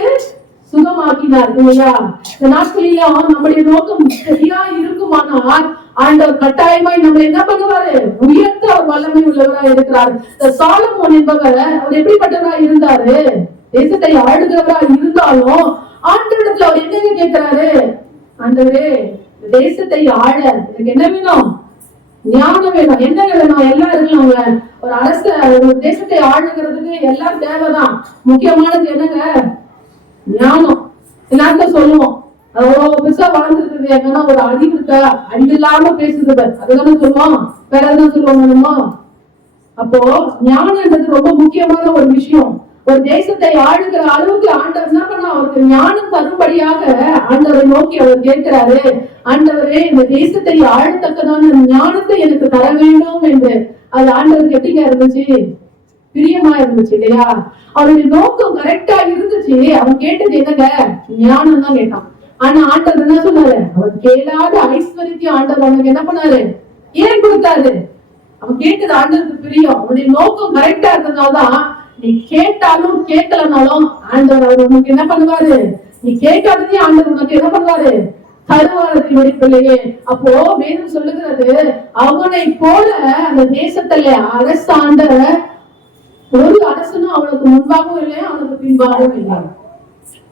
சுகமாக்கினார் இல்லையா? இந்த நாட்களிலும் நம்முடைய நோக்கம் சரியா இருக்குமானால் ஆண்டவர் கட்டாயமாய் நம்ம என்ன பண்ணுவாரு? உயர்த்த அவர் வல்லமை உள்ளவரா இருக்கிறார். சாலமோன் என்பவர் அவர் எப்படிப்பட்டவரா இருந்தாரு? தேசத்தை ஆளுகிறவரா இருந்தாலும் ஆண்டவரிடத்துல அவர் என்ன கேட்கிறாரு? ஆண்டவரே, தேசத்தை ஆள எனக்கு என்ன வேணும்? ஞானம் வேணும். என்ன வேணும்? எல்லாம் இருக்கலாங்க. ஒரு அரச ஒரு தேசத்தை ஆளுகிறதுக்கு எல்லாம் தேவைதான். முக்கியமானது என்னங்க? ஞானம். எல்லாருக்கும் சொல்லுவோம், பெருசா வளர்ந்துருக்குது என்னன்னா ஒரு அறிவு இருக்கா, அறிவு இல்லாம பேசுறது, அதுதானே சொல்லுவோம். வேற எதுவும் சொல்லுவோம். அப்போ ஞானம்ன்றது ரொம்ப முக்கியமான ஒரு விஷயம். ஒரு தேசத்தை ஆளுகிற அளவுக்கு ஆண்டவர் என்ன பண்ணா? அவருக்கு ஞானம் தரும்படியாக ஆண்டவரை நோக்கி அவர் கேட்கிறாரு, ஆண்டவரே இந்த தேசத்தை ஆழத்தக்கதான ஞானத்தை எனக்கு தர வேண்டும் என்று. அது ஆண்டவருக்கு எப்படிங்க இருந்துச்சு? பிரியமா இருந்துச்சு இல்லையா? அவருடைய நோக்கம் கரெக்டா இருந்துச்சு. அவன் கேட்டது என்னங்க? ஞானம் தான் கேட்டான். ஆனா ஆண்டவர் என்ன சொன்னாரு? அவன் கேளாத ஐஸ்வர்யத்தையும் ஆண்டவர் அவனுக்கு என்ன பண்ணாரு? ஏன் கொடுத்தாரு? அவன் கேட்டது ஆண்டவருக்கு பிரியம். அவனுடைய நோக்கம் கரெக்டா இருந்ததுனாலதான் நீ கேட்டாலும் கேட்கலனாலும் ஆண்டவர் அவர் உனக்கு என்ன பண்ணுவாரு? நீ கேட்காததையும் ஆண்டவர் உனக்கு என்ன பண்ணுவாரு? தருவாரு பிள்ளையே. அப்போ வேதம் சொல்லுகிறது, அவனை போல அந்த தேசத்துல அரசாண்ட ஒரு அரசனும் அவனுக்கு முன்பாகவும் இல்லை, அவனுக்கு பின்பாகவும் இல்லை.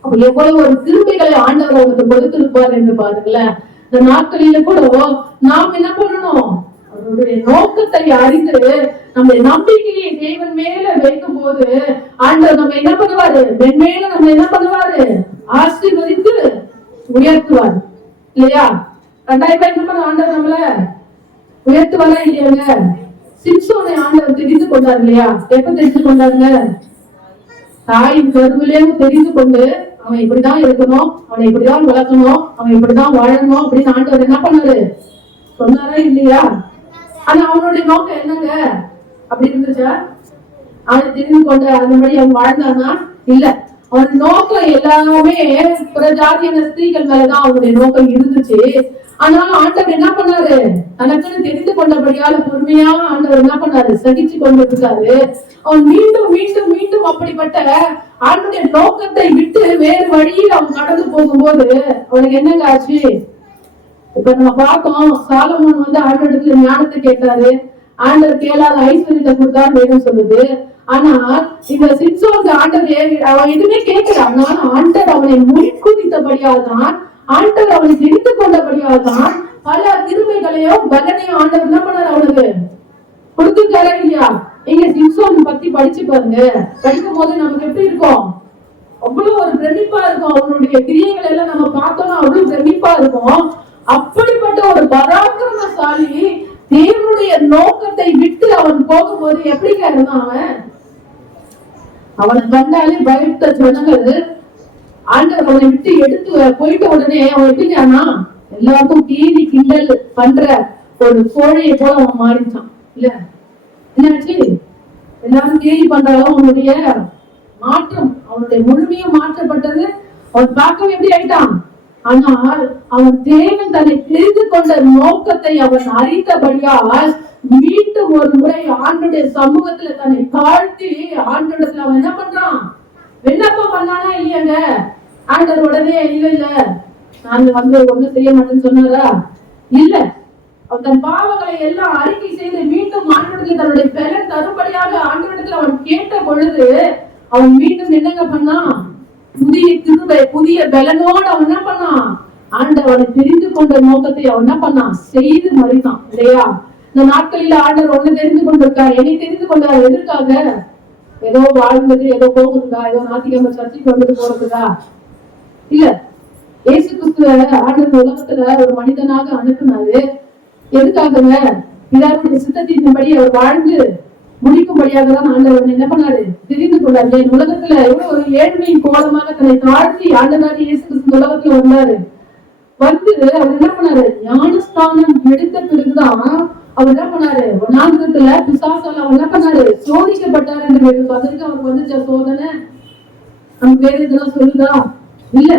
அப்ப எவ்வளவு ஒரு திருமைகளை ஆண்டவர் அவனுக்கு கொடுத்திருப்பார் என்று பாருங்களேன். இந்த நாட்களில கூட நாம் என்ன பண்ணணும்? அவருடைய நோக்கத்தை அறிந்து நம்ம நம்பிக்கையை தேவன் மேல வைக்கும் போது ஆண்டவர் நம்ம என்ன பண்ணுவாரு? மென்மேல நம்ம என்ன பண்ணுவாரு? ஆசீர்வதித்து உயர்த்துவார் இல்லையா? கட்டாயமா என்ன பண்ண ஆண்டவர் நம்மள உயர்த்துவாரா இல்லையாங்க? சிம்சோனை ஆண்டவர் தெரிந்து கொண்டார் இல்லையா? எப்ப தெரிந்து கொண்டாருங்க? தாயின் கருவிலேயும் தெரிந்து கொண்டு அவன் இப்படிதான் இருக்கணும், அவனை இப்படிதான் வளர்க்கணும், அவன் இப்படிதான் வாழணும் அப்படின்னு ஆண்டவர் என்ன பண்ணாரு? சொன்னாரா இல்லையா? ஆனா அவனுடைய நோக்கம் என்னங்க? அப்படி இருந்துச்சா? அவனை தெரிந்து கொண்டு அந்த மாதிரி அவன் வாழ்ந்தானா? இல்ல, அவன் நோக்கம் எல்லாமே புறஜாதியான ஸ்திரீகள் மேலதான் அவனுடைய நோக்கம் இருந்துச்சு. ஆனாலும் ஆண்டவர் என்ன பண்ணாரு? தனக்குன்னு தெரிந்து கொண்டபடியால பொறுமையா ஆண்டவர் என்ன பண்ணாரு? சகிச்சு கொண்டு இருக்காரு. அவன் மீண்டும் மீண்டும் மீண்டும் அப்படிப்பட்ட ஆண்டுடைய நோக்கத்தை விட்டு வேறு வழியில் அவன் கடந்து போகும்போது அவனுக்கு என்னங்க ஆச்சு? இப்ப நம்ம பார்த்தோம், சாலமோன் வந்து ஆண்டவரிடத்துல ஞானத்தை கேட்டாரு, ஆண்டவர் கேளாத ஐஸ்வர்யத்தை கொடுத்தாரு வேணும் சொல்லுது. ஆனா இந்த சிம்சோன் ஆண்டவர் அவன் எதுவுமே கேட்கல. ஆனாலும் ஆண்டவர் அவனை முன்குறித்தபடியால் தான், ஆண்டவர் அவனை தெரிந்து கொண்டபடியால் தான் பல திருமைகளையும் பலனையும் ஆண்டவர் என்ன பண்ணாரு? அவனுக்கு கொடுத்துருக்காரா இல்லையா? நீங்க சிம்சோன் பத்தி படிச்சு பாருங்க. படிக்கும் போது நமக்கு எப்படி இருக்கும்? அவ்வளவு ஒரு பிரமிப்பா இருக்கும். அவனுடைய கிரியைகள் எல்லாம் நம்ம பார்த்தோம்னா அவ்வளவு பிரமிப்பா இருக்கும். அப்படிப்பட்ட ஒரு பராக்கிரமசாலி தேவனுடைய நோக்கத்தை விட்டு அவன் போகும்போது எப்படிங்க இருந்தான் அவனை கண்டாலே பயத்த ஜனங்கள் ஆண்டவர் அவனை விட்டு எடுத்து போயிட்ட உடனே அவன் எப்படிங்கன்னா எல்லாருக்கும் கீழி கிண்டல் பண்ற ஒரு கோழையை போல அவன் மாறிட்டான். இல்ல என்னாச்சு? எல்லாரும் கேலி பண்றாலும் அவனுடைய மாற்றம், அவனுடைய முழுமையும் மாற்றப்பட்டது. அவன் பார்க்க எப்படி ஆயிட்டான்? ஆனால் அவன் தேவன் தன்னை தெரிந்து கொண்ட நோக்கத்தை அவன் அறிந்தபடியால் மீண்டும் ஒரு முறை ஆண்டுடைய சமூகத்துல தன்னை தாழ்த்தி ஆண்டோடத்துல அவன் என்ன பண்றான்? விண்ணப்பம் பண்ணானா இல்லையாங்க? ஆண்டவர் உடனே இல்ல நான் ஒண்ணும் செய்ய மாட்டேன்னு சொன்னாரா? இல்ல, அவன் தன் பாவங்களை எல்லாம் அறிக்கை செய்து மீண்டும் ஆண்டவருக்கு தன்னுடைய பலன் தரும்படியாக ஆண்டவரிடத்துல அவன் கேட்ட பொழுது அவன் மீண்டும் என்னங்க பண்ணான்? புதிய கிருபை, புதிய பலனோடு அவன் என்ன பண்ணான்? ஆண்டவனை தெரிந்து கொண்ட நோக்கத்தை அவன் என்ன பண்ணான்? செய்து மறித்தான். இல்லையா? இந்த நாட்களில் ஆண்டவர் ஒண்ணு தெரிந்து கொண்டிருக்கார். என்னை தெரிந்து கொண்டார் எதற்காக? ஏதோ வாழ்ந்தது, ஏதோ போகுதுதா, ஏதோ ஞாயிற்றுக்கிழமை சர்ச்சைக்கு வந்துட்டு போறதுதா? இல்ல, இயேசு கிறிஸ்துவ ஆண்டவர் உலகத்துல ஒரு மனிதனாக அனுப்பினாரு. எதுக்காகங்க? பிதாவுடைய சித்தத்தின்படி அவர் வாழ்ந்து முடிக்கும்படியாக தான் ஆண்டவர் என்ன பண்ணாரு? தெரிந்து கொண்டாரு. உலகத்துல எவ்வளவு ஒரு ஏழ்மையின் கோலமாக தன்னை தாழ்த்தி ஆண்டவராக இயேசு கிறிஸ்து உலகத்துல வந்தாரு. வந்து அவர் என்ன பண்ணாரு? ஞானஸ்தானம் எடுத்த பிறகுதான் அவர் என்ன பண்ணாரு? வனாந்திரத்துல பிசாசால அவர் என்ன பண்ணாரு? சோதிக்கப்பட்டாரு என்று அதற்கு அவருக்கு வந்துச்ச சோதனை. நம்ம பேரு இதெல்லாம் சொல்லுதா? இல்ல.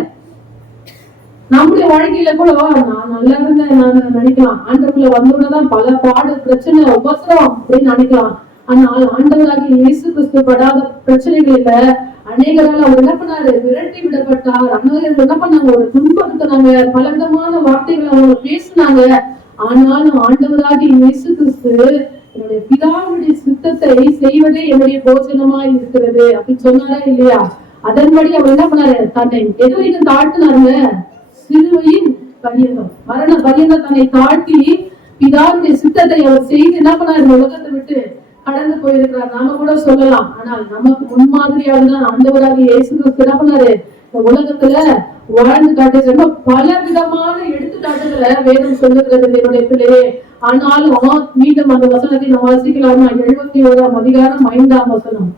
நம்முடைய வாழ்க்கையில கூட நான் நல்லா இருந்தேன் நான் நினைக்கலாம். ஆண்டவர்ல வந்தோடதான் பல பாடு, பிரச்சனை, உபத்திரம் அப்படின்னு நினைக்கலாம். ஆனால் ஆண்டவராக இயேசு கிறிஸ்து படாத பிரச்சனைகள்ல அநேகரால் அவர் என்ன பண்ணாரு? விரட்டி விடப்பட்டார். அநேகர்கள் என்ன பண்ணாங்க? ஒரு துன்படுத்தினாங்க, பல விதமான வார்த்தைகளை அவங்க பேசினாங்க. ஆனாலும் ஆண்டவராக இயேசு கிறிஸ்து என்னுடைய பிதாவுடைய சித்தத்தை செய்வதே என்னுடைய போஜனமா இருக்கிறது அப்படின்னு சொன்னாரா இல்லையா? அதன்படி அவர் என்ன பண்ணாரு? தன்னை எது வரைக்கும் தாழ்த்தினாருங்க? சிலுவையின் பரியந்தம், மரண பரியந்தம் தன்னை தாழ்த்தி பிதாவுடைய சித்தத்தை அவர் செய்து என்ன பண்ணாரு? உலகத்தை விட்டு கடந்து போயிருக்கிறார். நாம கூட சொல்லலாம். ஆனால் நமக்கு முன்மாதிரியாக தான் ஆண்டவராக இயேசு கிறிஸ்து என்ன பண்ணாரு? இந்த உலகத்துல வாழ்ந்து காட்டுகிற பல விதமான எடுத்துக்காட்டுகளை வேதம் சொல்லுகிறது என்னுடைய பிள்ளையே. ஆனாலும் மீண்டும் அந்த வசனத்தை நம்ம வாசிக்கலாமா? 71ஆம் அதிகாரம் 5ஆம் வசனம்.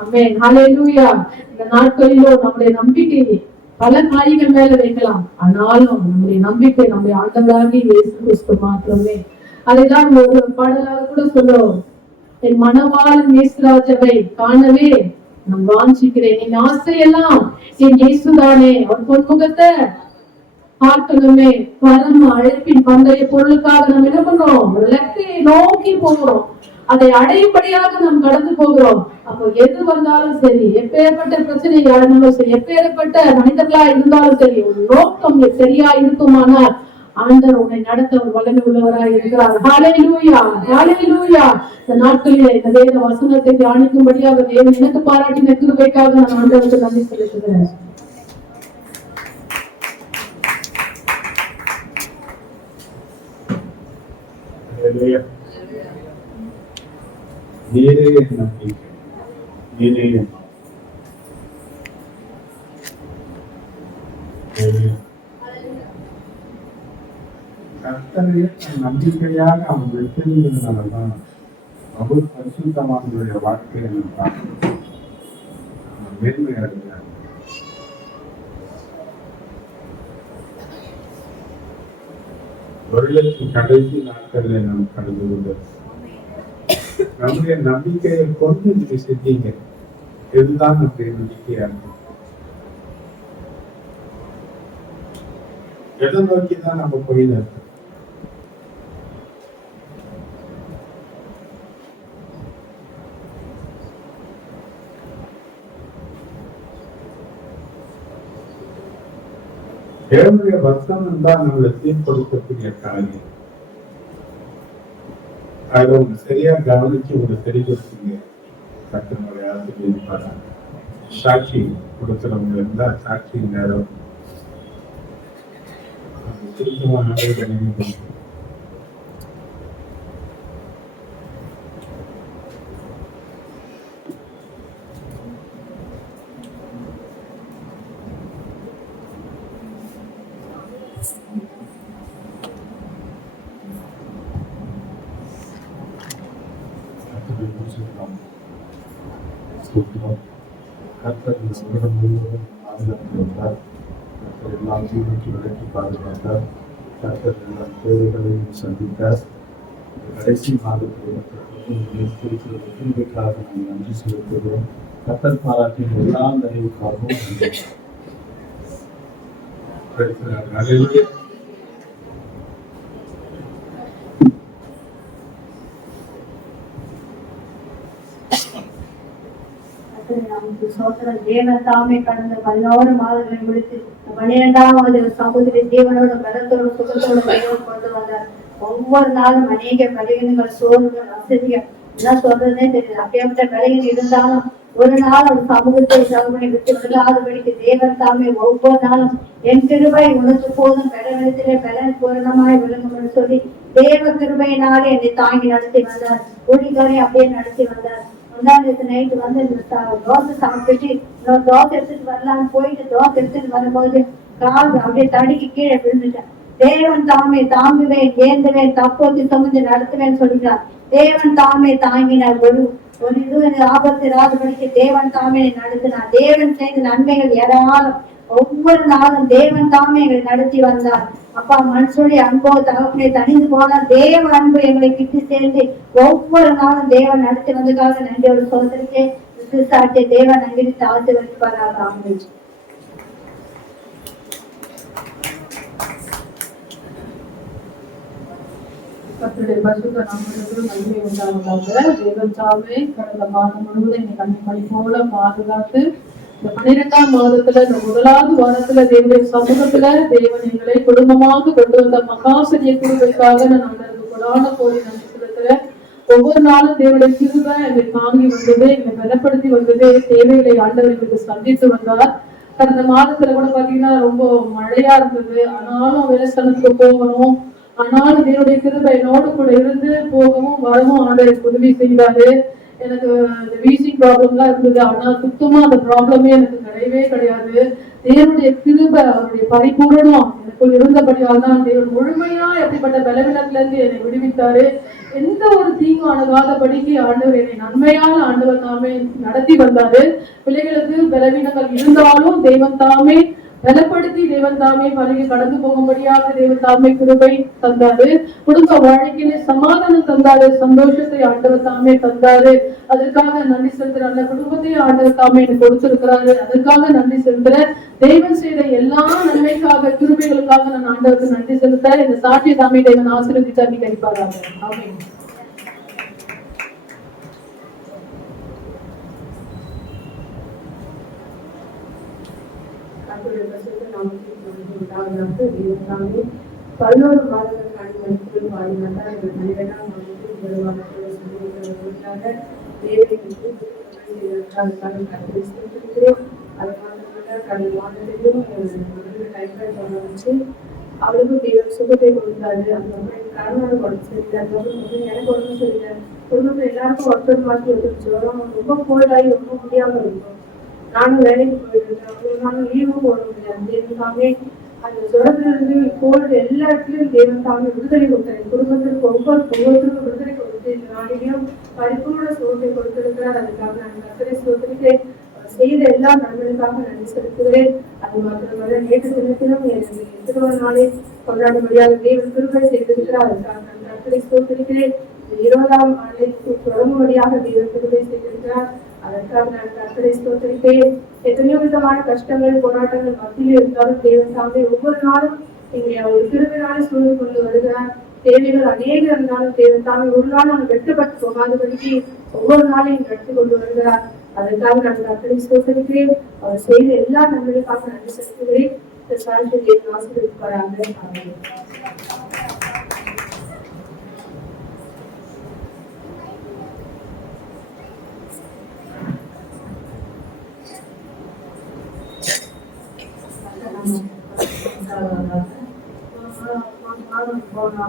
ஆமென், ஹல்லேலூயா. இந்த நாட்களிலோ நம்முடைய நம்பிக்கை பல காரியங்கள் மேல வைக்கலாம். ஆனாலும் நம்முடைய நம்பிக்கை நம்முடைய ஆண்டவராகிய இயேசு கிறிஸ்து மாத்திரமே. அதைதான் ஒரு பாடலாக கூட சொல்லுவோம். என் மனவாளன் இயேசுராஜாவை காணவே நான் வாஞ்சிக்கிறேன். என் ஆசையெல்லாம் என் இயேசுதானே. அவர் பொன்முகத்தை பார்க்கணுமே. பரம அழைப்பின் பந்தய பொருளுக்காக நம்ம என்ன பண்றோம்? ஒரு இலக்கையை நோக்கி போகிறோம். அதை அடையும்படியாக நாம் கடந்து போகிறோம். அப்போ எது வந்தாலும் சரி, எப்பேற்பட்ட பிரச்சனை இருந்தாலும் சரி, எப்பேற்பட்ட மனிதர்களா இருந்தாலும் சரி, ஒரு நோக்கம் சரியா இருக்குமானால் ஆண்டவர் உன்னை நடத்த ஒரு வல்லமை உள்ளவராய் இருக்கிறார். ஹல்லேலூயா, ஹல்லேலூயா. இந்த நாட்களிலே இந்த வேத வசனத்தை தியானிக்கும்படியாக தேவன் எனக்கு பாராட்டின கிருபைக்காக நான் ஆண்டவருக்கு நன்றி செலுத்துகிறேன். நீரே என் நம்பிக்கை, நீரே என் கர்த்தரையே நம்பிக்கையாக அவன் வைத்திருந்ததுனாலதான் அவர் பரிசுத்தவான்களுடைய வாழ்க்கையை நம்ம பார்க்கிறோம். மேன்மையா இருக்கிறார். வருடத்தின் கடைசி நாட்களில் நாம் கடந்து கொண்டது. நம்முடைய நம்பிக்கையை கொண்டு நீங்க செஞ்சீங்க. இதுதான் நம்முடைய நம்பிக்கையா இருக்கும். எதை நோக்கிதான் நம்ம போயில தேவனுடைய வசனம் தான் நம்மளை தீர்ப்படுத்தக்கூடிய காரியம். அதை உங்க சரியா கவனிச்சு உங்க தெரிவிச்சுங்க. சட்டனுடைய ஆசிரியர் சாட்சி கொடுக்கிறவங்க இருந்தா சாட்சி நேரம் திருத்தமான கர்த்தர் இந்த உலகம் முழுவதும் பாதுகாத்து வந்தார். கர்த்தர் எல்லாம் தீமைக்கு விலக்கி பாதுகாத்தார். கர்த்தர் எல்லாம் தேவைகளையும் சந்தித்தார். கடைசி மாதத்தில் திருவிக்காக நாம் நன்றி செலுத்துகிறோம். கர்த்தர் பாராட்டின் எல்லா நிறைவுக்காகவும் நன்றி. Hallelujah. நமக்கு சோத்திரம். தேவன் தாமே கடந்த 11 மாதங்களை முடித்து 12வது சமுதிர தேவனோட பலத்தோட சுகத்தோட தேவன் கொண்டு வந்தார். ஒவ்வொரு நாளும் அநேக பலகீனங்கள், சோர்வுகள், வசதிகள் எல்லாம் சொல்றதே தெரியுது. அப்படியேப்பட்ட பலகீனம் இருந்தாலும் ஒரு நாள் ஒரு சமூகத்தை சமூகத்தை விட்டு விடாதபடிக்கு தேவன் தாமே ஒவ்வொரு நாளும் என் கிருபை உனக்கு போதும், பலனிடத்திலே பலன் பூரணமாய் விளங்கும் சொல்லி தேவ கிருபையினாலே என்னை தாங்கி நடத்தி வந்தார். ஊழியர்களை அப்படியே நடத்தி வந்தார். நைட்டு வந்து தோசை சாப்பிட்டுட்டு இன்னொரு தோசை எடுத்துட்டு வரலான்னு போயிட்டு தோசை எடுத்துட்டு வரும்போது கால் அப்படியே தடுக்கி கீழே விழுந்துட்டேன். தேவன் தாமே தாங்குவேன், ஏந்துவேன், தப்போச்சு சுமந்து நடத்துவேன் சொல்லிட்டார். தேவன் தாமே தாங்கினார். ஒரு இது ஆபத்து இராதபடிக்கு தேவன் தாமே நடத்தினார். தேவன் செய்த நன்மைகள் ஏராளம். ஒவ்வொரு நாளும் தேவன் தாமே எங்களை நடத்தி வந்தார். அப்பா, மனுஷனுடைய அன்போ தகப்பனை தனிந்து போனால் தேவ அன்பு எங்களை கிட்டு சேர்ந்து ஒவ்வொரு நாளும் தேவன் நடத்தி வந்ததுக்காக நன்றியோடு சோதரிக்கே சாட்சியை தேவன் அங்கிருந்து தாழ்த்து வைப்பாராக. ஆமென். கர்த்தருடைய பரிசுத்த நாமத்திற்கு மகிமை உண்டாவதாக. தேவன் தாமே கடந்த மாதம் முழுவதும் என்னை கண்மணி போல பாதுகாத்து இந்த 12ஆம் மாதத்துல இந்த 1வது வாரத்துல தேவனுடைய சமூகத்துல தேவன் எங்களை குடும்பமாக கொண்டு வந்த மகாசரிய கிருபைக்காக நான் அந்தருக்கு கொடான கோரி நன்றி செலுத்துறேன். ஒவ்வொரு நாளும் தேவனுடைய கிருபை எங்களை தாங்கி வந்தது, எங்களை பலப்படுத்தி வந்தது. தேவைகளை ஆண்டவர் எங்களுக்கு சந்தித்து வந்தார். கடந்த மாதத்துல கூட பாத்தீங்கன்னா ரொம்ப மழையா இருந்தது. ஆனாலும் விவசாயத்துக்கு போகணும், ஆனாலும் தேவனுடைய கிருபை என்னோடு கூட இருந்து போகவும் வரவும் ஆண்டவர் உதவி செய்தாரு. எனக்கு இந்த வீசிங் ப்ராப்ளம்லாம் இருந்தது. ஆனா சுத்தமா அந்த ப்ராப்ளமே எனக்கு கிடையவே கிடையாது. தேவனுடைய கிருபை, அவருடைய பரிபூரணம் எனக்குள் இருந்தபடியால் தான் தேவன் முழுமையா எப்படிப்பட்ட பலவீனத்துல இருந்து என்னை விடுவித்தாரு. எந்த ஒரு தீங்கும் அணுகாதபடிக்கு ஆண்டவர் என்னை நன்மையான ஆண்டவர் தாமே நடத்தி வந்தாரு. பிள்ளைகளுக்கு பலவீனங்கள் இருந்தாலும் தேவன் தாமே பலப்படுத்தி தேவன் தாமே பழகி கடந்து போகும்படியாக தேவன் தாமே கிருபை தந்தாரு. குடும்ப வாழ்க்கையிலே சமாதானம் தந்தாரு, சந்தோஷத்தை ஆண்டவர் தாமே தந்தாரு. அதற்காக நன்றி செலுத்துற அந்த குடும்பத்தை ஆண்டவர் தாமே எனக்கு கொடுத்திருக்கிறாரு. அதற்காக நன்றி செலுத்துற தேவன் செய்த எல்லா நன்மைக்காக கிருபைகளுக்காக நான் ஆண்டவருக்கு நன்றி செலுத்த இந்த சாட்சியை தாமே தேவன் ஆசீர்வதித்து அங்கீகரிப்பாராக. ஆமென். நமக்கு 11 மாதங்கள் கணிமணிக்கு பாடினார். 12ஆம் அவளுக்கும் தேவன் சுகத்தை கொடுத்தாரு. அதுக்கப்புறம் கருணோட உடம்பு சரியில்லை. அதுக்கப்புறம் எனக்கு உடம்பு சரியில்லை. குடும்பத்துல எல்லாருக்கும் ஒருத்தர் மாற்றி வந்துருச்சு. ரொம்ப கோல்டாகி ரொம்ப முடியாம இருக்கும். நானும் வேலைக்கு போயிட்டு இருக்கேன். நானும் லீவும் போட முடியாது. தேவன் அந்த ஜுரத்துல இருந்து கோல்டு எல்லா இடத்துலயும் தேவன் தாமே விடுதலை கொடுத்தாரு. குடும்பத்திற்கு ஒவ்வொருத்தருக்கும் விடுதலை கொடுத்து இந்த நாளிலையும் பரிபூர்ண சுகத்தை கொடுத்திருக்கிறார். அதுக்காக நான் கர்த்தரை ஸ்தோத்திரிக்கிறேன். செய்த எல்லா நன்மைகளுக்காக நன்றி செலுத்துகிறேன். அது மாத்திரமல்ல, நேற்று தினத்திலும் எனக்கு திருமண நாளை கொண்டாடும்படியாக தேவன் கிருபை செய்திருக்கிறார். அதுக்காக நான் கர்த்தரை ஸ்தோத்திரிக்கிறேன். 20ஆம் ஆண்டை தொடங்கும்படியாக தேவன் கிருபை செய்திருக்கிறார். அதற்காக நான் கர்த்தரை ஸ்தோத்திரிப்பேன். எத்தனையோ விதமான கஷ்டங்கள், போராட்டங்கள் மத்தியில் இருந்தாலும் தேவன் தாமே ஒவ்வொரு நாளும் எங்களை அவர் கிருபையினாலே சூழ்ந்து கொண்டு வருகிறார். தேவைகள் அநேக இருந்தாலும் தேவன் தாமே ஒரு நாள் நாங்கள் வெட்டுப்பட்டு போகாதபடிக்கு ஒவ்வொரு நாளையும் நடத்தி கொண்டு வருகிறார். அதற்காக நான் கர்த்தரை ஸ்தோத்திரிக்கிறேன். அவர் செய்த எல்லா நன்மைகளுக்காக நன்றி செலுத்துகிறேன். இந்த சாட்சியை தேவன் ஆசீர்வதிப்பாராக. ஆமென்.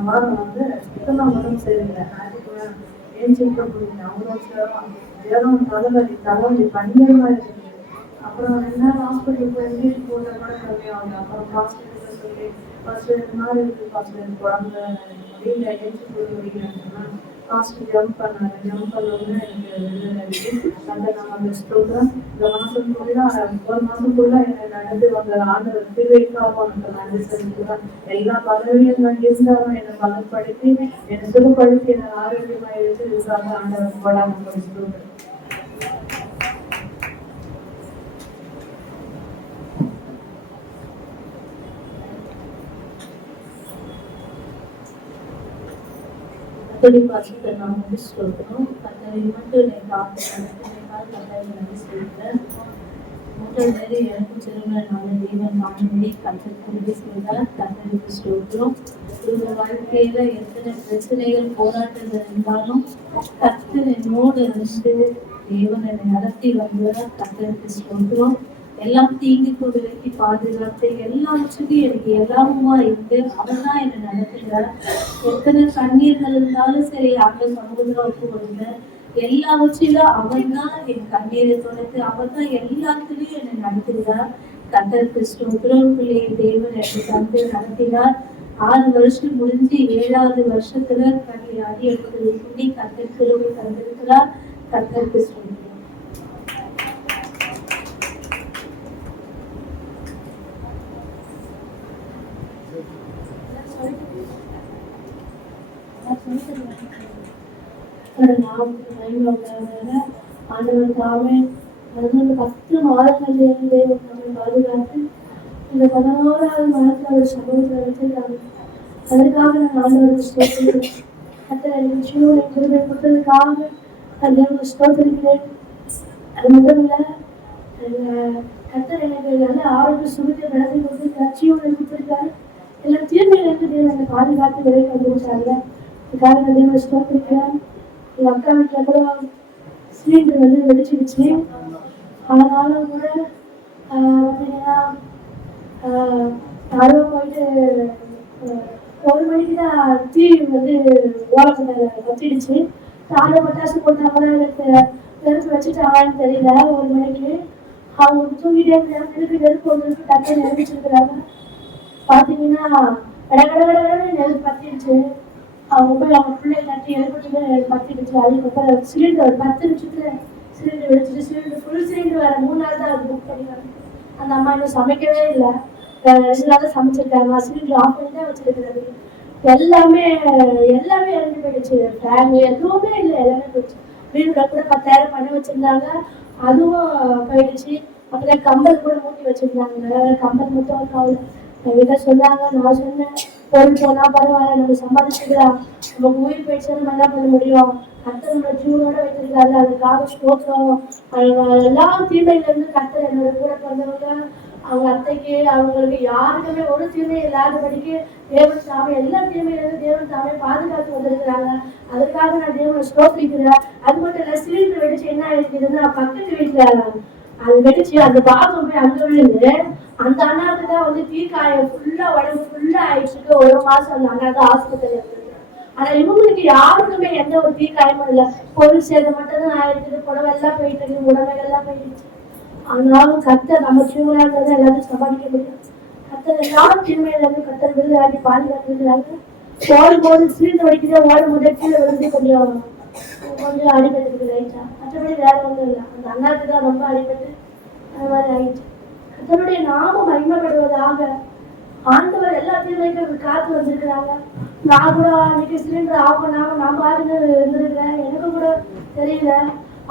வாரம் வந்து சுத்தமாக உடம்பு சரியில்லை. ஏன் செக் போயிருந்தேன். அவ்வளோ ஜுரம் தலைவலி பயங்கரமா இருக்குது. அப்புறம் 2 நாள் ஹாஸ்பிட்டல் போய் இன்ஜெக்ஷன் போட்டால் கூட கம்மியாகும். அப்புறம் ஹாஸ்பிட்டலில் சொல்லி ஃபர்ஸ்ட் 2 நாள் இருக்கு ஹாஸ்பிட்டல் குழந்தை முடியல எழுச்சி போய் முடியலன்னா ஹாஸ்பிட்டல் ஜம்ப் பண்ணாங்க. ஜம்ப் பண்ணோம்னா எனக்கு அந்த நம்ம அந்த ஸ்டோக்லாம் இந்த மாதம் ஃபுல்லாக 1 மாதம் ஃபுல்லாக எனக்கு நடந்து வந்த ஆண்டவர் திருவைக்காக எனக்கு நன்றி செலுத்துதான். எல்லா பதவியும் நான் இருந்தாலும் என்னை பலப்படுத்தி என்னை சுகப்படுத்தி என்னை ஆரோக்கியமாக இருந்து இதுக்காக ஆண்டவர் போடாமல் படிச்சுட்டு பரிசுத்த நாமத்தை ஸ்தோத்திரம். கர்த்தரை மட்டும் என்னை காத்து நடத்துகிறதுக்காக கர்த்தரை நன்றி சொல்கிறேன். முதல் வேலை எனக்கும் சிறுவன் நாளை தேவன் நானும்படி கர்த்தர் உதவி செய்தார். கர்த்தருக்கு ஸ்தோத்திரம். இந்த வாழ்க்கையில எத்தனை பிரச்சனைகள் போராட்டங்கள் இருந்தாலும் கர்த்தர் என்னோடு இருந்து தேவன் என்னை நடத்தி வந்ததால் கர்த்தருக்கு ஸ்தோத்திரம். எல்லாம் தீங்குக்கு விலக்கி பாதுகாத்து எல்லாவற்றுக்கும் எனக்கு எல்லாமுமா இருந்து அவர் தான் என்னை நடத்துகிறார். எத்தனை கண்ணீர்கள் இருந்தாலும் சரி அந்த சமூகத்துல ஒப்பு கொடுங்க. எல்லாவற்றிலும் அவர் தான் என் கண்ணீரை தொடர்ந்து அவர் தான் எல்லாத்துலயும் என்னை நடத்துகிறார். கர்த்தருக்கு ஸ்தோத்திரம். பிள்ளையை தேவன் என்னை தந்து நடத்தினார். 6 வருஷம் முடிஞ்சு 7வது வருஷத்துல கண்ணி அறியப்பட்டதை சொல்லி கர்த்தர் கிருபை தந்திருக்கிறார். கர்த்தருக்கு ஸ்தோத்திரம். ஆண்டவர் தாமே 10 மாதங்கள் இருந்து நம்மை பாதுகாத்து இந்த 11வது மாதத்தில் அவர் சமூகத்தில் வச்சிருக்காங்க. அதற்காக நான் ஆண்டவருக்கு ஸ்தோத்திரிக்கிறேன். கர்த்தர் எனக்கு ஜீவனை கிருபை கொடுத்ததுக்காக நான் ஸ்தோத்திரிக்கிறேன். அது மட்டும் இல்லை, கர்த்தர் எனக்கு நல்ல ஆரோக்கிய சுகத்தை நடத்தி கொடுத்துருக்காரு, ஜீவனை கொடுத்துருக்காரு. எல்லாம் தீர்மையிலிருந்து தேவன் என்னை பாதுகாத்து விலை வந்துருச்சாங்க. அதுக்காக நான் தேவனை ஸ்தோத்திரிக்கிறேன். எங்கள் அக்கா வீட்டில் கூட சிலிண்டர் வந்து வெடிச்சிடுச்சு. ஆனாலும் கூட பார்த்தீங்கன்னா யாரும் போயிட்டு 1 மணிக்கு தான் தீ வந்து ஓலப்பட்ட கத்திடுச்சு. யாரும் பட்டாசு போட்டாங்கன்னா எனக்கு நெருப்பு வச்சுட்டாங்கன்னு தெரியல. 1 மணிக்கு அவங்க தூங்கிட்டே இருக்கிறாங்க. நெருப்பு வந்துருக்கு டக்குன்னு நெருப்பிச்சிருக்கிறாங்க. பார்த்தீங்கன்னா கடகடகடன்னு நெருப்பு பத்திடுச்சு. அவங்க போய் அவங்க பிள்ளைய தட்டி எழுப்பிட்டு பத்திடுச்சு. அதுக்கப்புறம் சிலிண்டர் 10 நிமிஷத்துல சிலிண்டர் வெடிச்சிட்டு சிலிண்டர் ஃபுல் சிலிண்டர் வேற 3 நாள் தான் புக் பண்ணிடுறாங்க. அந்த அம்மா இன்னும் சமைக்கவே இல்லை. 2 நாள் தான் சமைச்சிருக்காங்க. சிலிண்டர் ஆஃப் பண்ணி தான் வச்சிருக்கிறது. எல்லாமே இறங்கி போயிடுச்சு. ஃபேன் எதுவுமே இல்லை, எல்லாமே போயிடுச்சு. வீடுல கூட 10,000 பண்ணி வச்சிருந்தாங்க, அதுவும் போயிடுச்சு. அப்புறம் கம்பல் கூட மூட்டி வச்சிருந்தாங்க. நிறைய கம்பல் மட்டும் காவல என்கிட்ட சொன்னாங்க. நான் சொன்னேன், பொருள் போனா பரவாயில்ல, நம்ம சம்பாதிச்சுக்கலாம், நமக்கு உயிர் போயிடுச்சு நம்ம என்ன பண்ண முடியும், கர்த்தர் நம்ம ஜீவனோட வைத்திருக்காரு, அதுக்காக ஸ்தோத்திரம். எல்லா தீமையில இருந்து கர்த்தர் என்னோட கூட பிறந்தவங்க, அவங்க அத்தைக்கு அவங்களுக்கு யாருக்குமே ஒரு தீமை இல்லாதபடிக்கு தேவன் சாமி எல்லா தீமையில இருந்து தேவன் சாமி பாதுகாத்து வந்திருக்கிறாங்க. அதுக்காக நான் தேவனை ஸ்தோத்திரிக்கிறேன். அது மட்டும் இல்ல, சிலிண்டர் வெடிச்சு என்ன ஆயிருக்குதுன்னா பக்கத்து வீட்டுல அது வெடிச்சு அந்த பாகம் போய் அங்க விழுந்து அந்த அண்ணாக்கு தான் வந்து தீக்காயம் ஃபுல்லா உடம்பு ஃபுல்லா ஆயிடுச்சுட்டு 1 மாசம் அந்த அண்ணாக்கு ஹாஸ்பிட்டல் இருந்திருக்கு. ஆனா இவங்களுக்கு யாருக்குமே எந்த ஒரு தீக்காயமும் இல்லை. பொருள் சேதம் மட்டும் தான் ஆயிடுச்சு, புடவை எல்லாம் போயிட்டு இருக்கு, உடம்பு எல்லாம் போயிடுச்சு. ஆனாலும் கர்த்தர் நம்ம ஜீவனா இருக்கிறத எல்லாத்தையும் சமாளிக்க முடியும். கர்த்தர் எல்லாரும் தீமையில இருந்து கர்த்தர் விருதாகி பாதுகாத்துக்கிறாங்க. ஓடும்போது சிலிண்டர் வடிக்கிறத ஓடும்போது கீழே விழுந்து கொஞ்சம் அடிபட்டு லைட்டா, மற்றபடி வேற ஒன்றும் இல்லை. அந்த அண்ணாக்கு தான் ரொம்ப அடிபட்டு அந்த மாதிரி ஆயிடுச்சு. கர்த்தருடைய நாமம் மகிமைப்படுவதாக. ஆண்டவர் எல்லா தீமைக்கும் காத்து வந்திருக்கிறாங்க. நான் கூட அன்னைக்கு சிலிண்டர் ஆஃப் பண்ணாம நான் பாருங்க இருந்திருக்கிறேன், எனக்கு கூட தெரியல.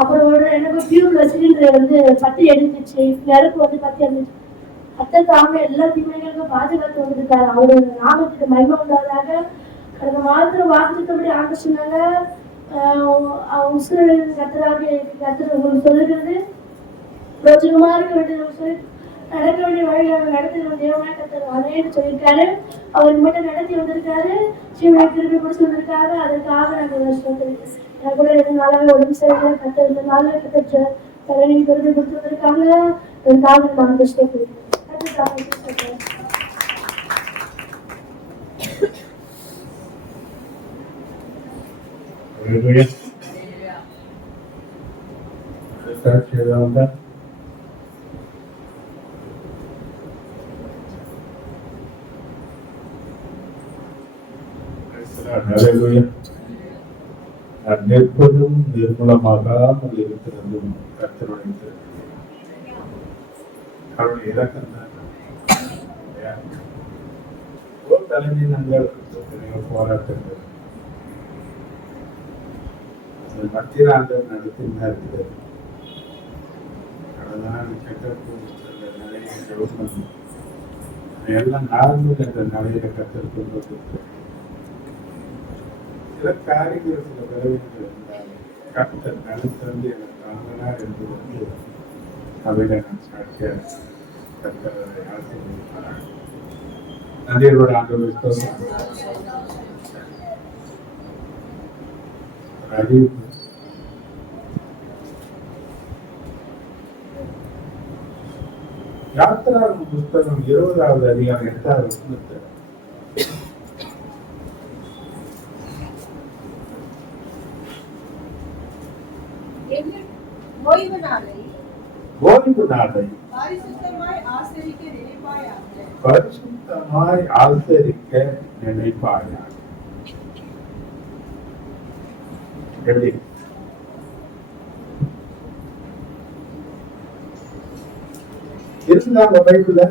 அப்புறம் எனக்கு டியூப்ல சிலிண்டர் வந்து பத்தி எடுத்துச்சு, நெருப்பு வந்து பத்தி எடுத்துச்சு. கர்த்தர் எல்லா தீமைகளுக்கும் பாதுகாத்து வந்திருக்காரு. அவரோட நாமத்துக்கு மகிமை உண்டாவதாக. கடந்த மாதத்துல வாக்குத்தபடி ஆண்டு சொன்னாங்க, உசுறு கர்த்தராக கர்த்தர் உங்களுக்கு சொல்லுகிறது ரோஜகமா இருக்க வேண்டியது சொல்லி நடக்க வேண்டிய வழிகளை நடத்தி தேவனா கர்த்தர் அதேன்னு சொல்லியிருக்காரு. அவர் மட்டும் நடத்தி வந்திருக்காரு, சீவனை திருப்பி பிடிச்சி வந்திருக்காரு. அதற்காக நாங்கள் எனக்கு கூட 2 நாளாவே உடம்பு சரியில்லை. கர்த்தர் 2 நாள் கர்த்தர் நீங்க திருப்பி பிடிச்சி வந்திருக்காங்க. அதற்காக நான் கஷ்டப்படுறேன். ஹல்லேலூயா. நான் நிற்பதும் நிர்மூலமாகாமல் இருக்கிறதும் கர்த்தருடைய கிருபை. அவருடைய இரக்கம் தான். ஒரு தலைமையினங்கள் எத்தனையோ போராட்டங்கள் மத்திய ஆண்டவர் நடத்தினா இருக்குது. அதனால் கட்டப்பு நிறைய கவர்மெண்ட் எல்லாம் நார்மல் என்ற நிலையில கத்திருக்கிறது. சில காரியங்கள் சில விளைவுகள் இருந்தாலும் கத்தர் நிலத்திலிருந்து எனக்கு தாங்கனார் என்பது வந்து அவையில நான் சாட்சியாக கத்தரை ஆசீர்வதிப்பார். நன்றியோட ஆண்டவர் அறிவிப்பு யாத்திராவின் புத்தகம் 20வது அதிகாரம் 8வது வசனத்தில் ஓய்வு நாளை ஓய்வு நாளை பரிசுத்தமாய் ஆசரிக்க நினைப்பாயாக. பரிசுத்தமாய் ஆசரிக்க நினைப்பாயாக. எப்படி இருந்தாங்க பைபிள்ல?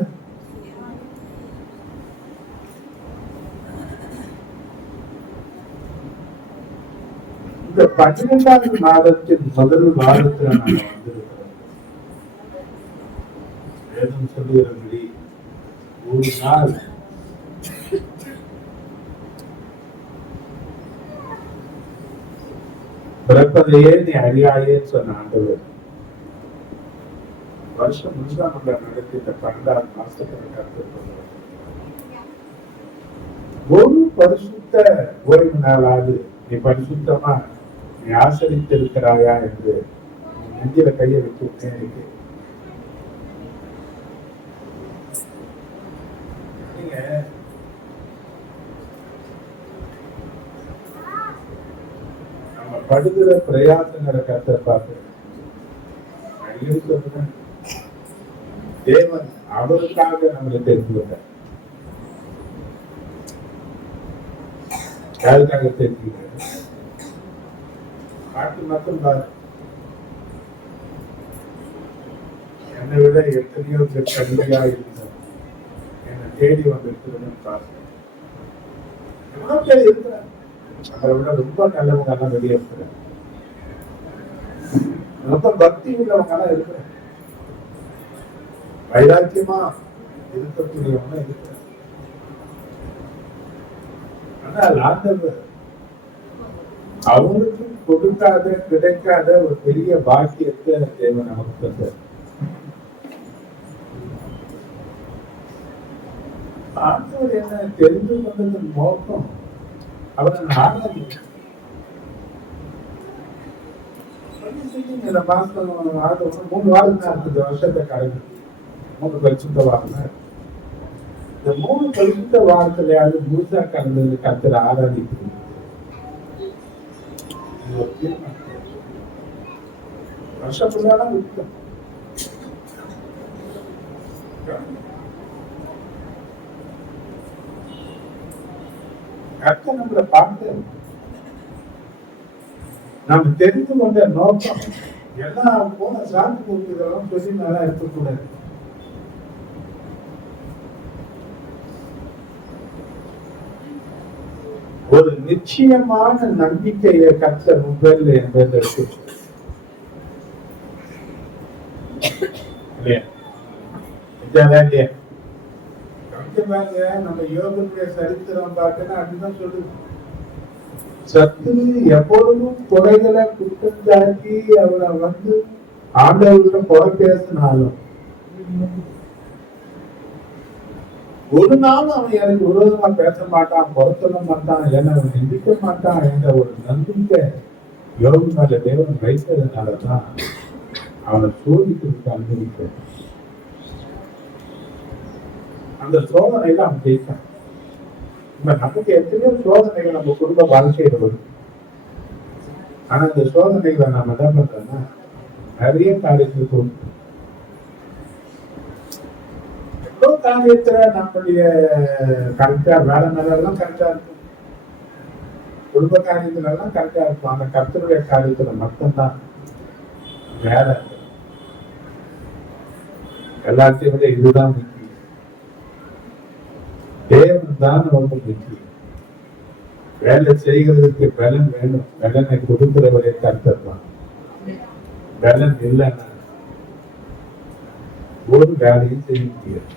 இந்த 12வது மாதத்தின் முதல் வாரத்தில் நாங்க வந்திருக்கிறோம். வேதம் சொல்லுகிறபடி ஒரு நாள் பிறப்பதையே நீ அறியாயே சொன்ன ஆண்டவர் வருஷம் முழுசா நம்ம நடத்தி இந்த 12வது மாசத்துல கற்றுக்கொள்ளும். ஒரு பரிசுத்த ஓய்வு நாளாவது நீ பரிசுத்தமா நீ ஆசரித்து இருக்கிறாயா என்று நெஞ்சில கையை வச்சுட்டே இருக்கு. நீங்க நம்ம படுகிற பிரயாசங்களை கத்த பார்த்து தேவன் அவருக்காக நம்மளை தெரிஞ்சுக்கிட்டார். யாருக்காக தெரிஞ்சுக்கிட்டார்? காட்டு மட்டும் பாரு, என்னை விட எத்தனையோ பேர் கடுமையா இருந்தார், என்னை தேடி வந்திருக்கிறதுன்னு பார்த்து எவ்வளவு பேர் இருக்கிறார். நம்மளை விட ரொம்ப நல்லவங்க எல்லாம் வெளியே இருக்கிறார், ரொம்ப பக்தி உள்ளவங்க எல்லாம் இருக்கிறார், வைராக்கியமா இருக்கக்கூடியவங்க இருக்கிறார். ஆனால் ஆண்டவர் அவனுக்கு கொடுக்காத கிடைக்காத ஒரு பெரிய பாக்கியத்தை தேவன் நமக்கு தந்தார். ஆண்டவர் என்ன தெரிந்து கொண்டதன் நோக்கம் அவரை ஆராதிக்க. இந்த மாசம் 3 வாரம் தான் இருக்குது, வருஷத்தை கடந்து 3 பரிசுத்த வாரம். இந்த 3 பரிசுத்த வாரத்திலேயாவது முழுசா கலந்து கத்திர ஆராதிக்கணும். வருஷம் ஃபுல்லாதான் விட்டோம். கர்த்தர் நம்மளை பார்த்து நாம் தெரிந்து கொண்ட நோக்கம் எல்லாம் போன சாந்து கொடுக்கிறதெல்லாம் சொல்லி நல்லா இருக்கக்கூடாது. ஒரு நிச்சயமான நம்பிக்கையை கர்த்தர் முதல் என்பதற்கு நம்ம யோகனுடைய சரித்திரம் பார்த்தோன்னா அப்படிதான் சொல்லுது. சத்துரு எப்பொழுதும் குறைகளை குற்றம் சாட்டி அவரை வந்து ஆண்டவர்கிட்ட குறை பேசினாலும் ஒரு நாளும் அவன் எனக்கு விரோதமா பேச மாட்டான், குறை சொல்ல மாட்டான், என்ன அவன் நிந்திக்க மாட்டான் என்ற ஒரு நம்பிக்கை யோகு மேல தேவன் வைத்ததுனாலதான் அவனை சோதிக்கிறதுக்கு அனுமதிக்க. அந்த சோதனையில அவன் ஜெயித்தான். இப்ப நமக்கு எத்தனையோ சோதனைகள் நம்ம குடும்ப வாழ்க்கையில வரும். ஆனா இந்த சோதனைகளை நம்ம என்ன பண்றோம்னா நிறைய காரியத்துக்கு தோணும். எவ்வளவு காரியத்துல நம்மளுடைய கரெக்டா வேலை மேலாம் கரெக்டா இருக்கும். குடும்ப காரியத்துல எல்லாம் கரெக்டா இருக்கும், ஆனா கர்த்தருடைய காரியத்துல மட்டும்தான் வேற. எல்லாத்தையும் விட இதுதான் முக்கியம். தேவன் தான் ரொம்ப முக்கியம். வேலை செய்கிறதுக்கு பலன் வேணும், பலனை கொடுக்கிறவரே கர்த்தர் தான். பலன் இல்லைன்னா ஒரு வேலையும் செய்ய முடியாது.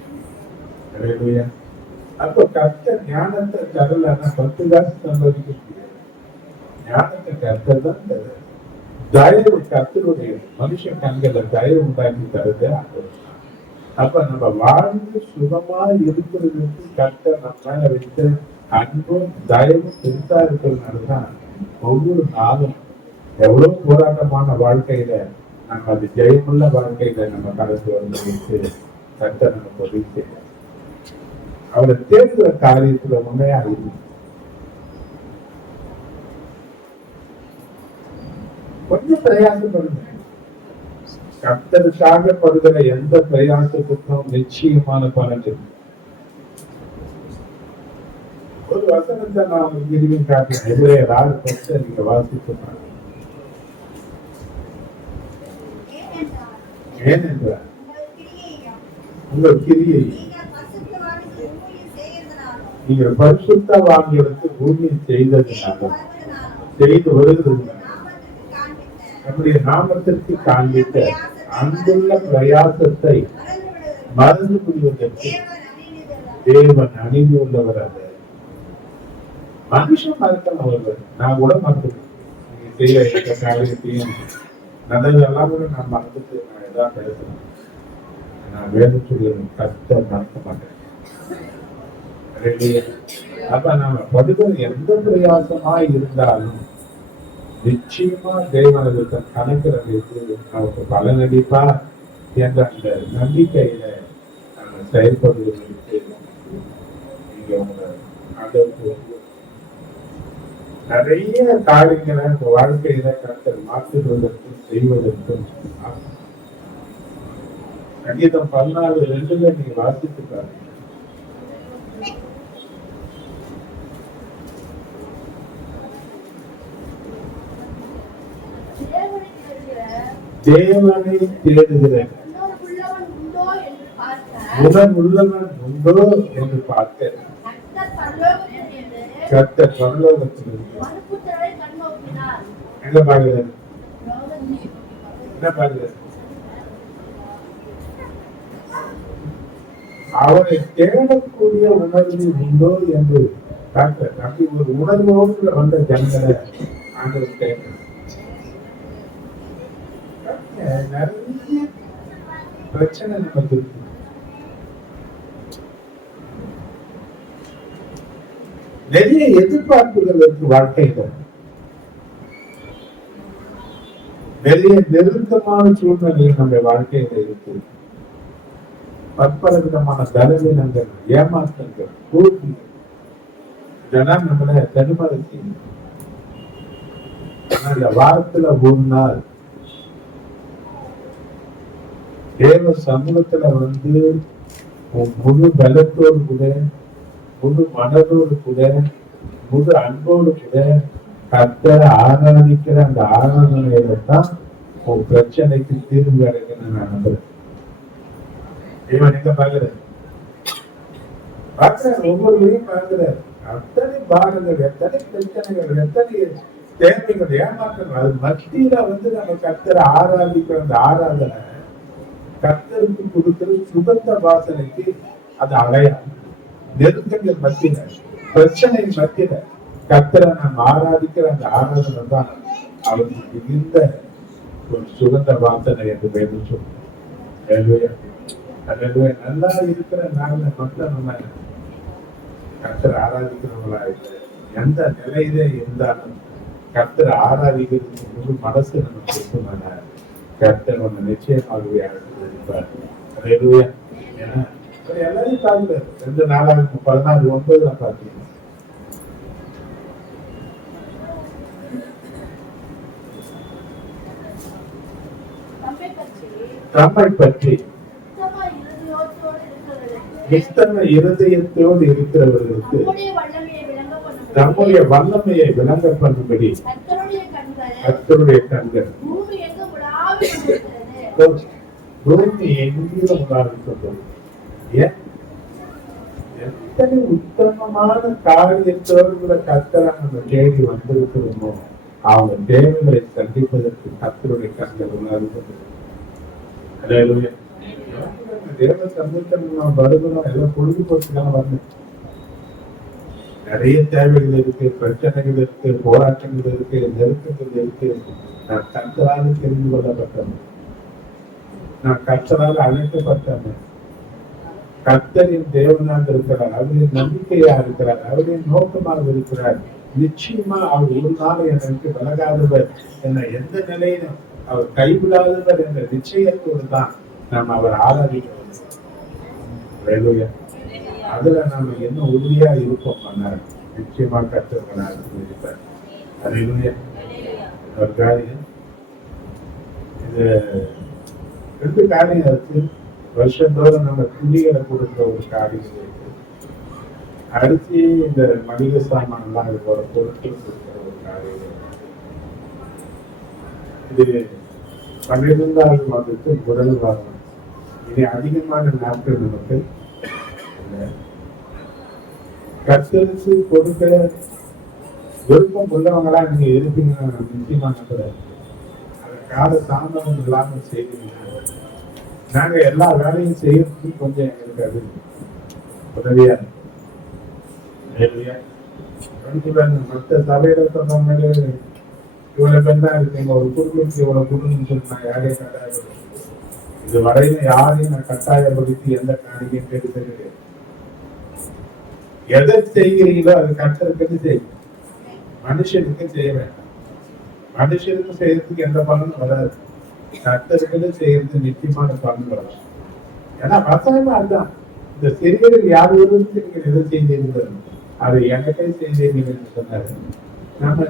அப்ப கர்த்தர் ஞானத்தை தரலன்னா 10 காசு சம்பாதிக்க முடியாது. ஞானத்தை கர்த்தர் தான் தர. தயவு கர்த்தருடைய மனுஷன் கண்களை தயவு உண்டாக்கி தருது. அப்ப நம்ம வாழ்ந்து சுகமா இருக்கிறதுக்கு கர்த்தர் நம்ம மேல வைத்து அன்பும் தயவும் பெருசா இருக்கிறதுனாலதான் ஒவ்வொரு நாளும் எவ்வளவு போராட்டமான வாழ்க்கையில நம்ம அது ஜெயமுள்ள வாழ்க்கையில நம்ம கடந்து வந்து கர்த்தர் நமக்கு உதவி செய்ய அவரை தேடுகிற காரியத்துல உண்மையா இருக்கு. கொஞ்சம் பிரயாசப்படுங்க. கர்த்தருக்காக படுகிற எந்த பிரயாசத்துக்கும் நிச்சயமான பலன் இருக்கு. ஒரு வசனத்தை நான் இங்கிருந்தும் காட்டினேன். எதிரேயர் 6:10 நீங்க வாசித்து பாருங்க. ஏனென்றால் உங்கள் கிரியை நீங்கள் பரிசுத்தவான்களுக்கு ஊழியம் செய்ததுனாலும் செய்து வருகிறதுனாலும் நம்முடைய நாமத்திற்கு காண்பித்த அன்புள்ள பிரயாசத்தை மறந்து புரிவதற்கு தேவன் அணிந்து உள்ளவர் அல்ல. மனுஷன் மறக்கலாம் வருவார். நான் கூட மறந்துட்டேன். நீங்க செய்ய எந்த காரியத்தையும் நல்லதெல்லாம் கூட நான் மறந்துட்டு நான் எதாவது பேசுறேன். நான் வேணும் சொல்லி கஷ்டம் மறக்க மாட்டேன். அப்ப நாம படுகிற எந்த பிரயாசமா இருந்தாலும் நிச்சயமா தேவனது கணக்கிறது நமக்கு பலனளிப்பா என்ற அந்த நம்பிக்கையில நம்ம செயல்படுவதற்கு நீங்க உங்க ஆண்டவருக்கு நிறைய காரியங்களை உங்க வாழ்க்கையில கர்த்தர் மாற்றுவதற்கும் செய்வதற்கும் சங்கீதம் 14:2 நீங்க வாசித்து பாருங்க. தேவனை தேடுகிற உடன் உள்ளவன் உண்டோ என்று பார்க்க கர்த்தர் பரலோகத்தில் என்ன பாடுகிறார்? என்ன பாடுகிறார்? அவரை தேடக்கூடிய உணர்வு உண்டோ என்று கர்த்தர் அப்படி ஒரு உணர்வோடு வந்த ஜனங்களை ஆண்டவர் கேட்கிறார். நிறைய பிரச்சனை நமக்கு இருக்கு. நிறைய எதிர்பார்ப்புகள் இருக்கு வாழ்க்கையில. நிறைய நெருக்கமான சூழ்நிலைகள் நம்ம வாழ்க்கையில இருக்கு. பற்பல விதமான பலவீனங்கள், ஏமாற்றங்கள், தோல்விகள் இதெல்லாம் நம்மள தடுமாறுச்சு. அந்த வாரத்துல ஒரு நாள் தேவ சமூகத்துல வந்து முழு பலத்தோடு கூட, முழு மனதோடு கூட, முழு அன்போடு கூட கர்த்தரை ஆராதிக்கிற அந்த ஆராதனையில தான் உன் பிரச்சனைக்கு தீர்வு கிடைக்குன்னு நான் நம்புறேன். தேவன் எங்க பாக்குறாரு? ஒவ்வொருவரையும் பாக்குறாரு. அத்தனை பாரங்கள், எத்தனை பிரச்சனைகள், எத்தனை தேவைகள், ஏமாற்றங்கள், அது மத்தியில வந்து நம்ம கர்த்தரை ஆராதிக்கிற அந்த ஆராதனை கர்த்தருக்கு கொடுக்கிற சுகந்த வாசனைக்கு அது அடையாளம். நெருக்கங்கள் மத்தியில, பிரச்சனை மத்தியில கர்த்தரை நம்ம ஆராதிக்கிற அந்த ஆராதனை தான் அவருக்கு மிகுந்த ஒரு சுகந்த வாசனை என்று வேணும் சொல்லுவோம். நல்லா இருக்கிற நாள்ல மட்டும் நம்ம கர்த்தரை ஆராதிக்கிறவங்களா இல்லை. எந்த நிலையிலே இருந்தாலும் கர்த்தரை ஆராதிக்கிறதுக்கு முழு மனசு நமக்கு இருக்குமான கர்த்தர் ஒண்ணு நிச்சயமாகவே அழைத்திருப்பார். ஏன்னா எல்லாரையும் பார்க்கல. 2:4-16-9 பார்த்தீங்க. தம்மை பற்றி நித்தம இருதயத்தோடு இருக்கிறவர்களுக்கு நம்முடைய வல்லமையை விளங்க பண்ணும்படி நம்முடைய வல்லமையை விளங்க பண்ணும்படி கர்த்தருடைய கண்கள் பூமி எங்கும் உலாவிக் கொண்டிருக்கிறது. பூமி எங்கிலும் உலாவிக் கொண்டிருக்கிறது. ஏன்? எத்தனை உத்தமமான காரியத்தோடு கூட கர்த்தரை நம்ம தேடி வந்திருக்கிறோமோ அவங்க தேவைகளை சந்திப்பதற்கு கர்த்தருடைய கண்கள் உலாவிக் கொண்டிருக்கிறது. அல்லேலூயா. தேவ சமூகத்தில் நாம் வருகிறோம், எல்லாம் பொழுதுபோக்குதான் வரணும். நிறைய தேவைகள் இருக்கு, பிரச்சனைகள் இருக்கு, போராட்டங்கள் இருக்கு, நெருக்கங்கள் இருக்கு. நான் கர்த்தரால் தெரிந்து கொள்ளப்பட்டவன், நான் கர்த்தரால் அழைக்கப்பட்டவன். கர்த்தரின் தேவனாக இருக்கிறார், அவரின் நம்பிக்கையா இருக்கிறார், அவரின் நோக்கமாக இருக்கிறார். நிச்சயமா அவர் ஒரு நாள் எனக்கு விலகாதவர், என்னை எந்த நிலையிலும் அவர் கைவிடாதவர் என்ற நிச்சயத்தோடு தான் நாம் அவர் ஆராதிக்க வேண்டும். அதுல நாம என்ன உறுதியா இருப்போம், நிச்சயமா கர்த்தர் இருப்பார். அல்லேலூயா. ஒரு காரியம், இது 2 காரியம் இருக்கு. வருஷந்தோறும் நம்ம துணிகளை கொடுக்கிற ஒரு காரியம் இருக்கு. அடுத்து இந்த மளிகை சாமான் எல்லாம் இருக்கிற பொருட்கள் கொடுக்கிற ஒரு காரியம் இருக்கு. இது 12வது மாதத்து முதல் வாரம். இனி அதிகமான நாட்கள் நமக்கு கர்த்தருக்கு கொடுக்க விருப்பம் உள்ளவங்களா நீங்க இருப்பீங்க. நிச்சயமா நம்புறேன். அந்த கால தாமதம் இல்லாமல் செய்வீங்க. நாங்க எல்லா வேலையும் செய்யறதுக்கு கொஞ்சம் எங்களுக்கு அது உதவியா இருக்கும். மற்ற சபையில சொன்னவங்களே இவ்வளவு பேர் தான் இருக்கீங்க, ஒரு குடும்பத்துக்கு இவ்வளவு குடும்பம் சொன்னா யாரையும் கட்டாயப்படுத்தி, இது வரையில யாரையும் நான் கட்டாயப்படுத்தி எந்த காரியம் கேட்டு கிடையாது. எதை செய்கிறீங்களோ அது கர்த்தருக்கு செய்யும், மனுஷனுக்கு செய்ய வேண்டாம். மனுஷனுக்கு செய்யறதுக்கு எந்த பலனும் வராது, கர்த்தருக்கு செய்யறது நிச்சயமான பலன் வரும். ஏன்னா வசனமா அதுதான், இந்த சிறியர்கள் யார் ஒருவருக்கு நீங்கள் எதை செய்தீர்கள் அதை எனக்கே செய்தீர்கள் என்று சொன்னாரு. நம்ம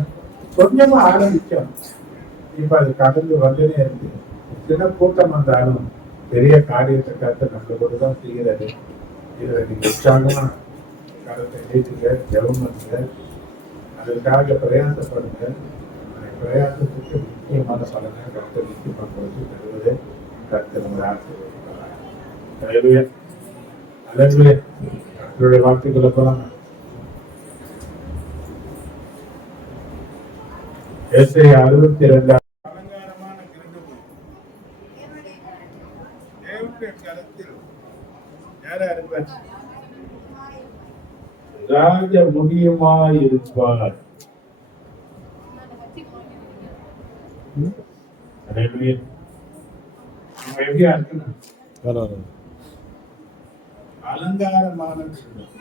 கொஞ்சமா ஆரம்பிச்சோம், இப்ப அது கடந்து வந்துனே இருக்கு. சின்ன கூட்டம் வந்தாலும் பெரிய காரியத்தை கர்த்தர் நம்ம கூட தான் செய்கிறது. இதுல நீங்க உற்சாகமா காலத்தை ஏற்றுங்க, ஜெபம் பண்ணுங்க, அதற்காக பிரயாசப்படுங்க. பிரயாசத்துக்கு முக்கியமான பலனை கர்த்தர் நிச்சயமா கொடுத்து தருவது கர்த்தர் ஒரு ஆசீர்வாதம். அல்லேலூயா. அல்லேலூயா. கர்த்தருடைய வார்த்தைகளை போலாம். ஏசாயா 62 அலங்காரமான கிரீடமும் தேவனுடைய கரத்தில் யாரா இருப்பார்? ராஜ முடியுமாய் இருப்பார். அல்லேலூயா. நம்ம எப்படியா இருக்கணும்? அலங்காரமான கிரீடம்.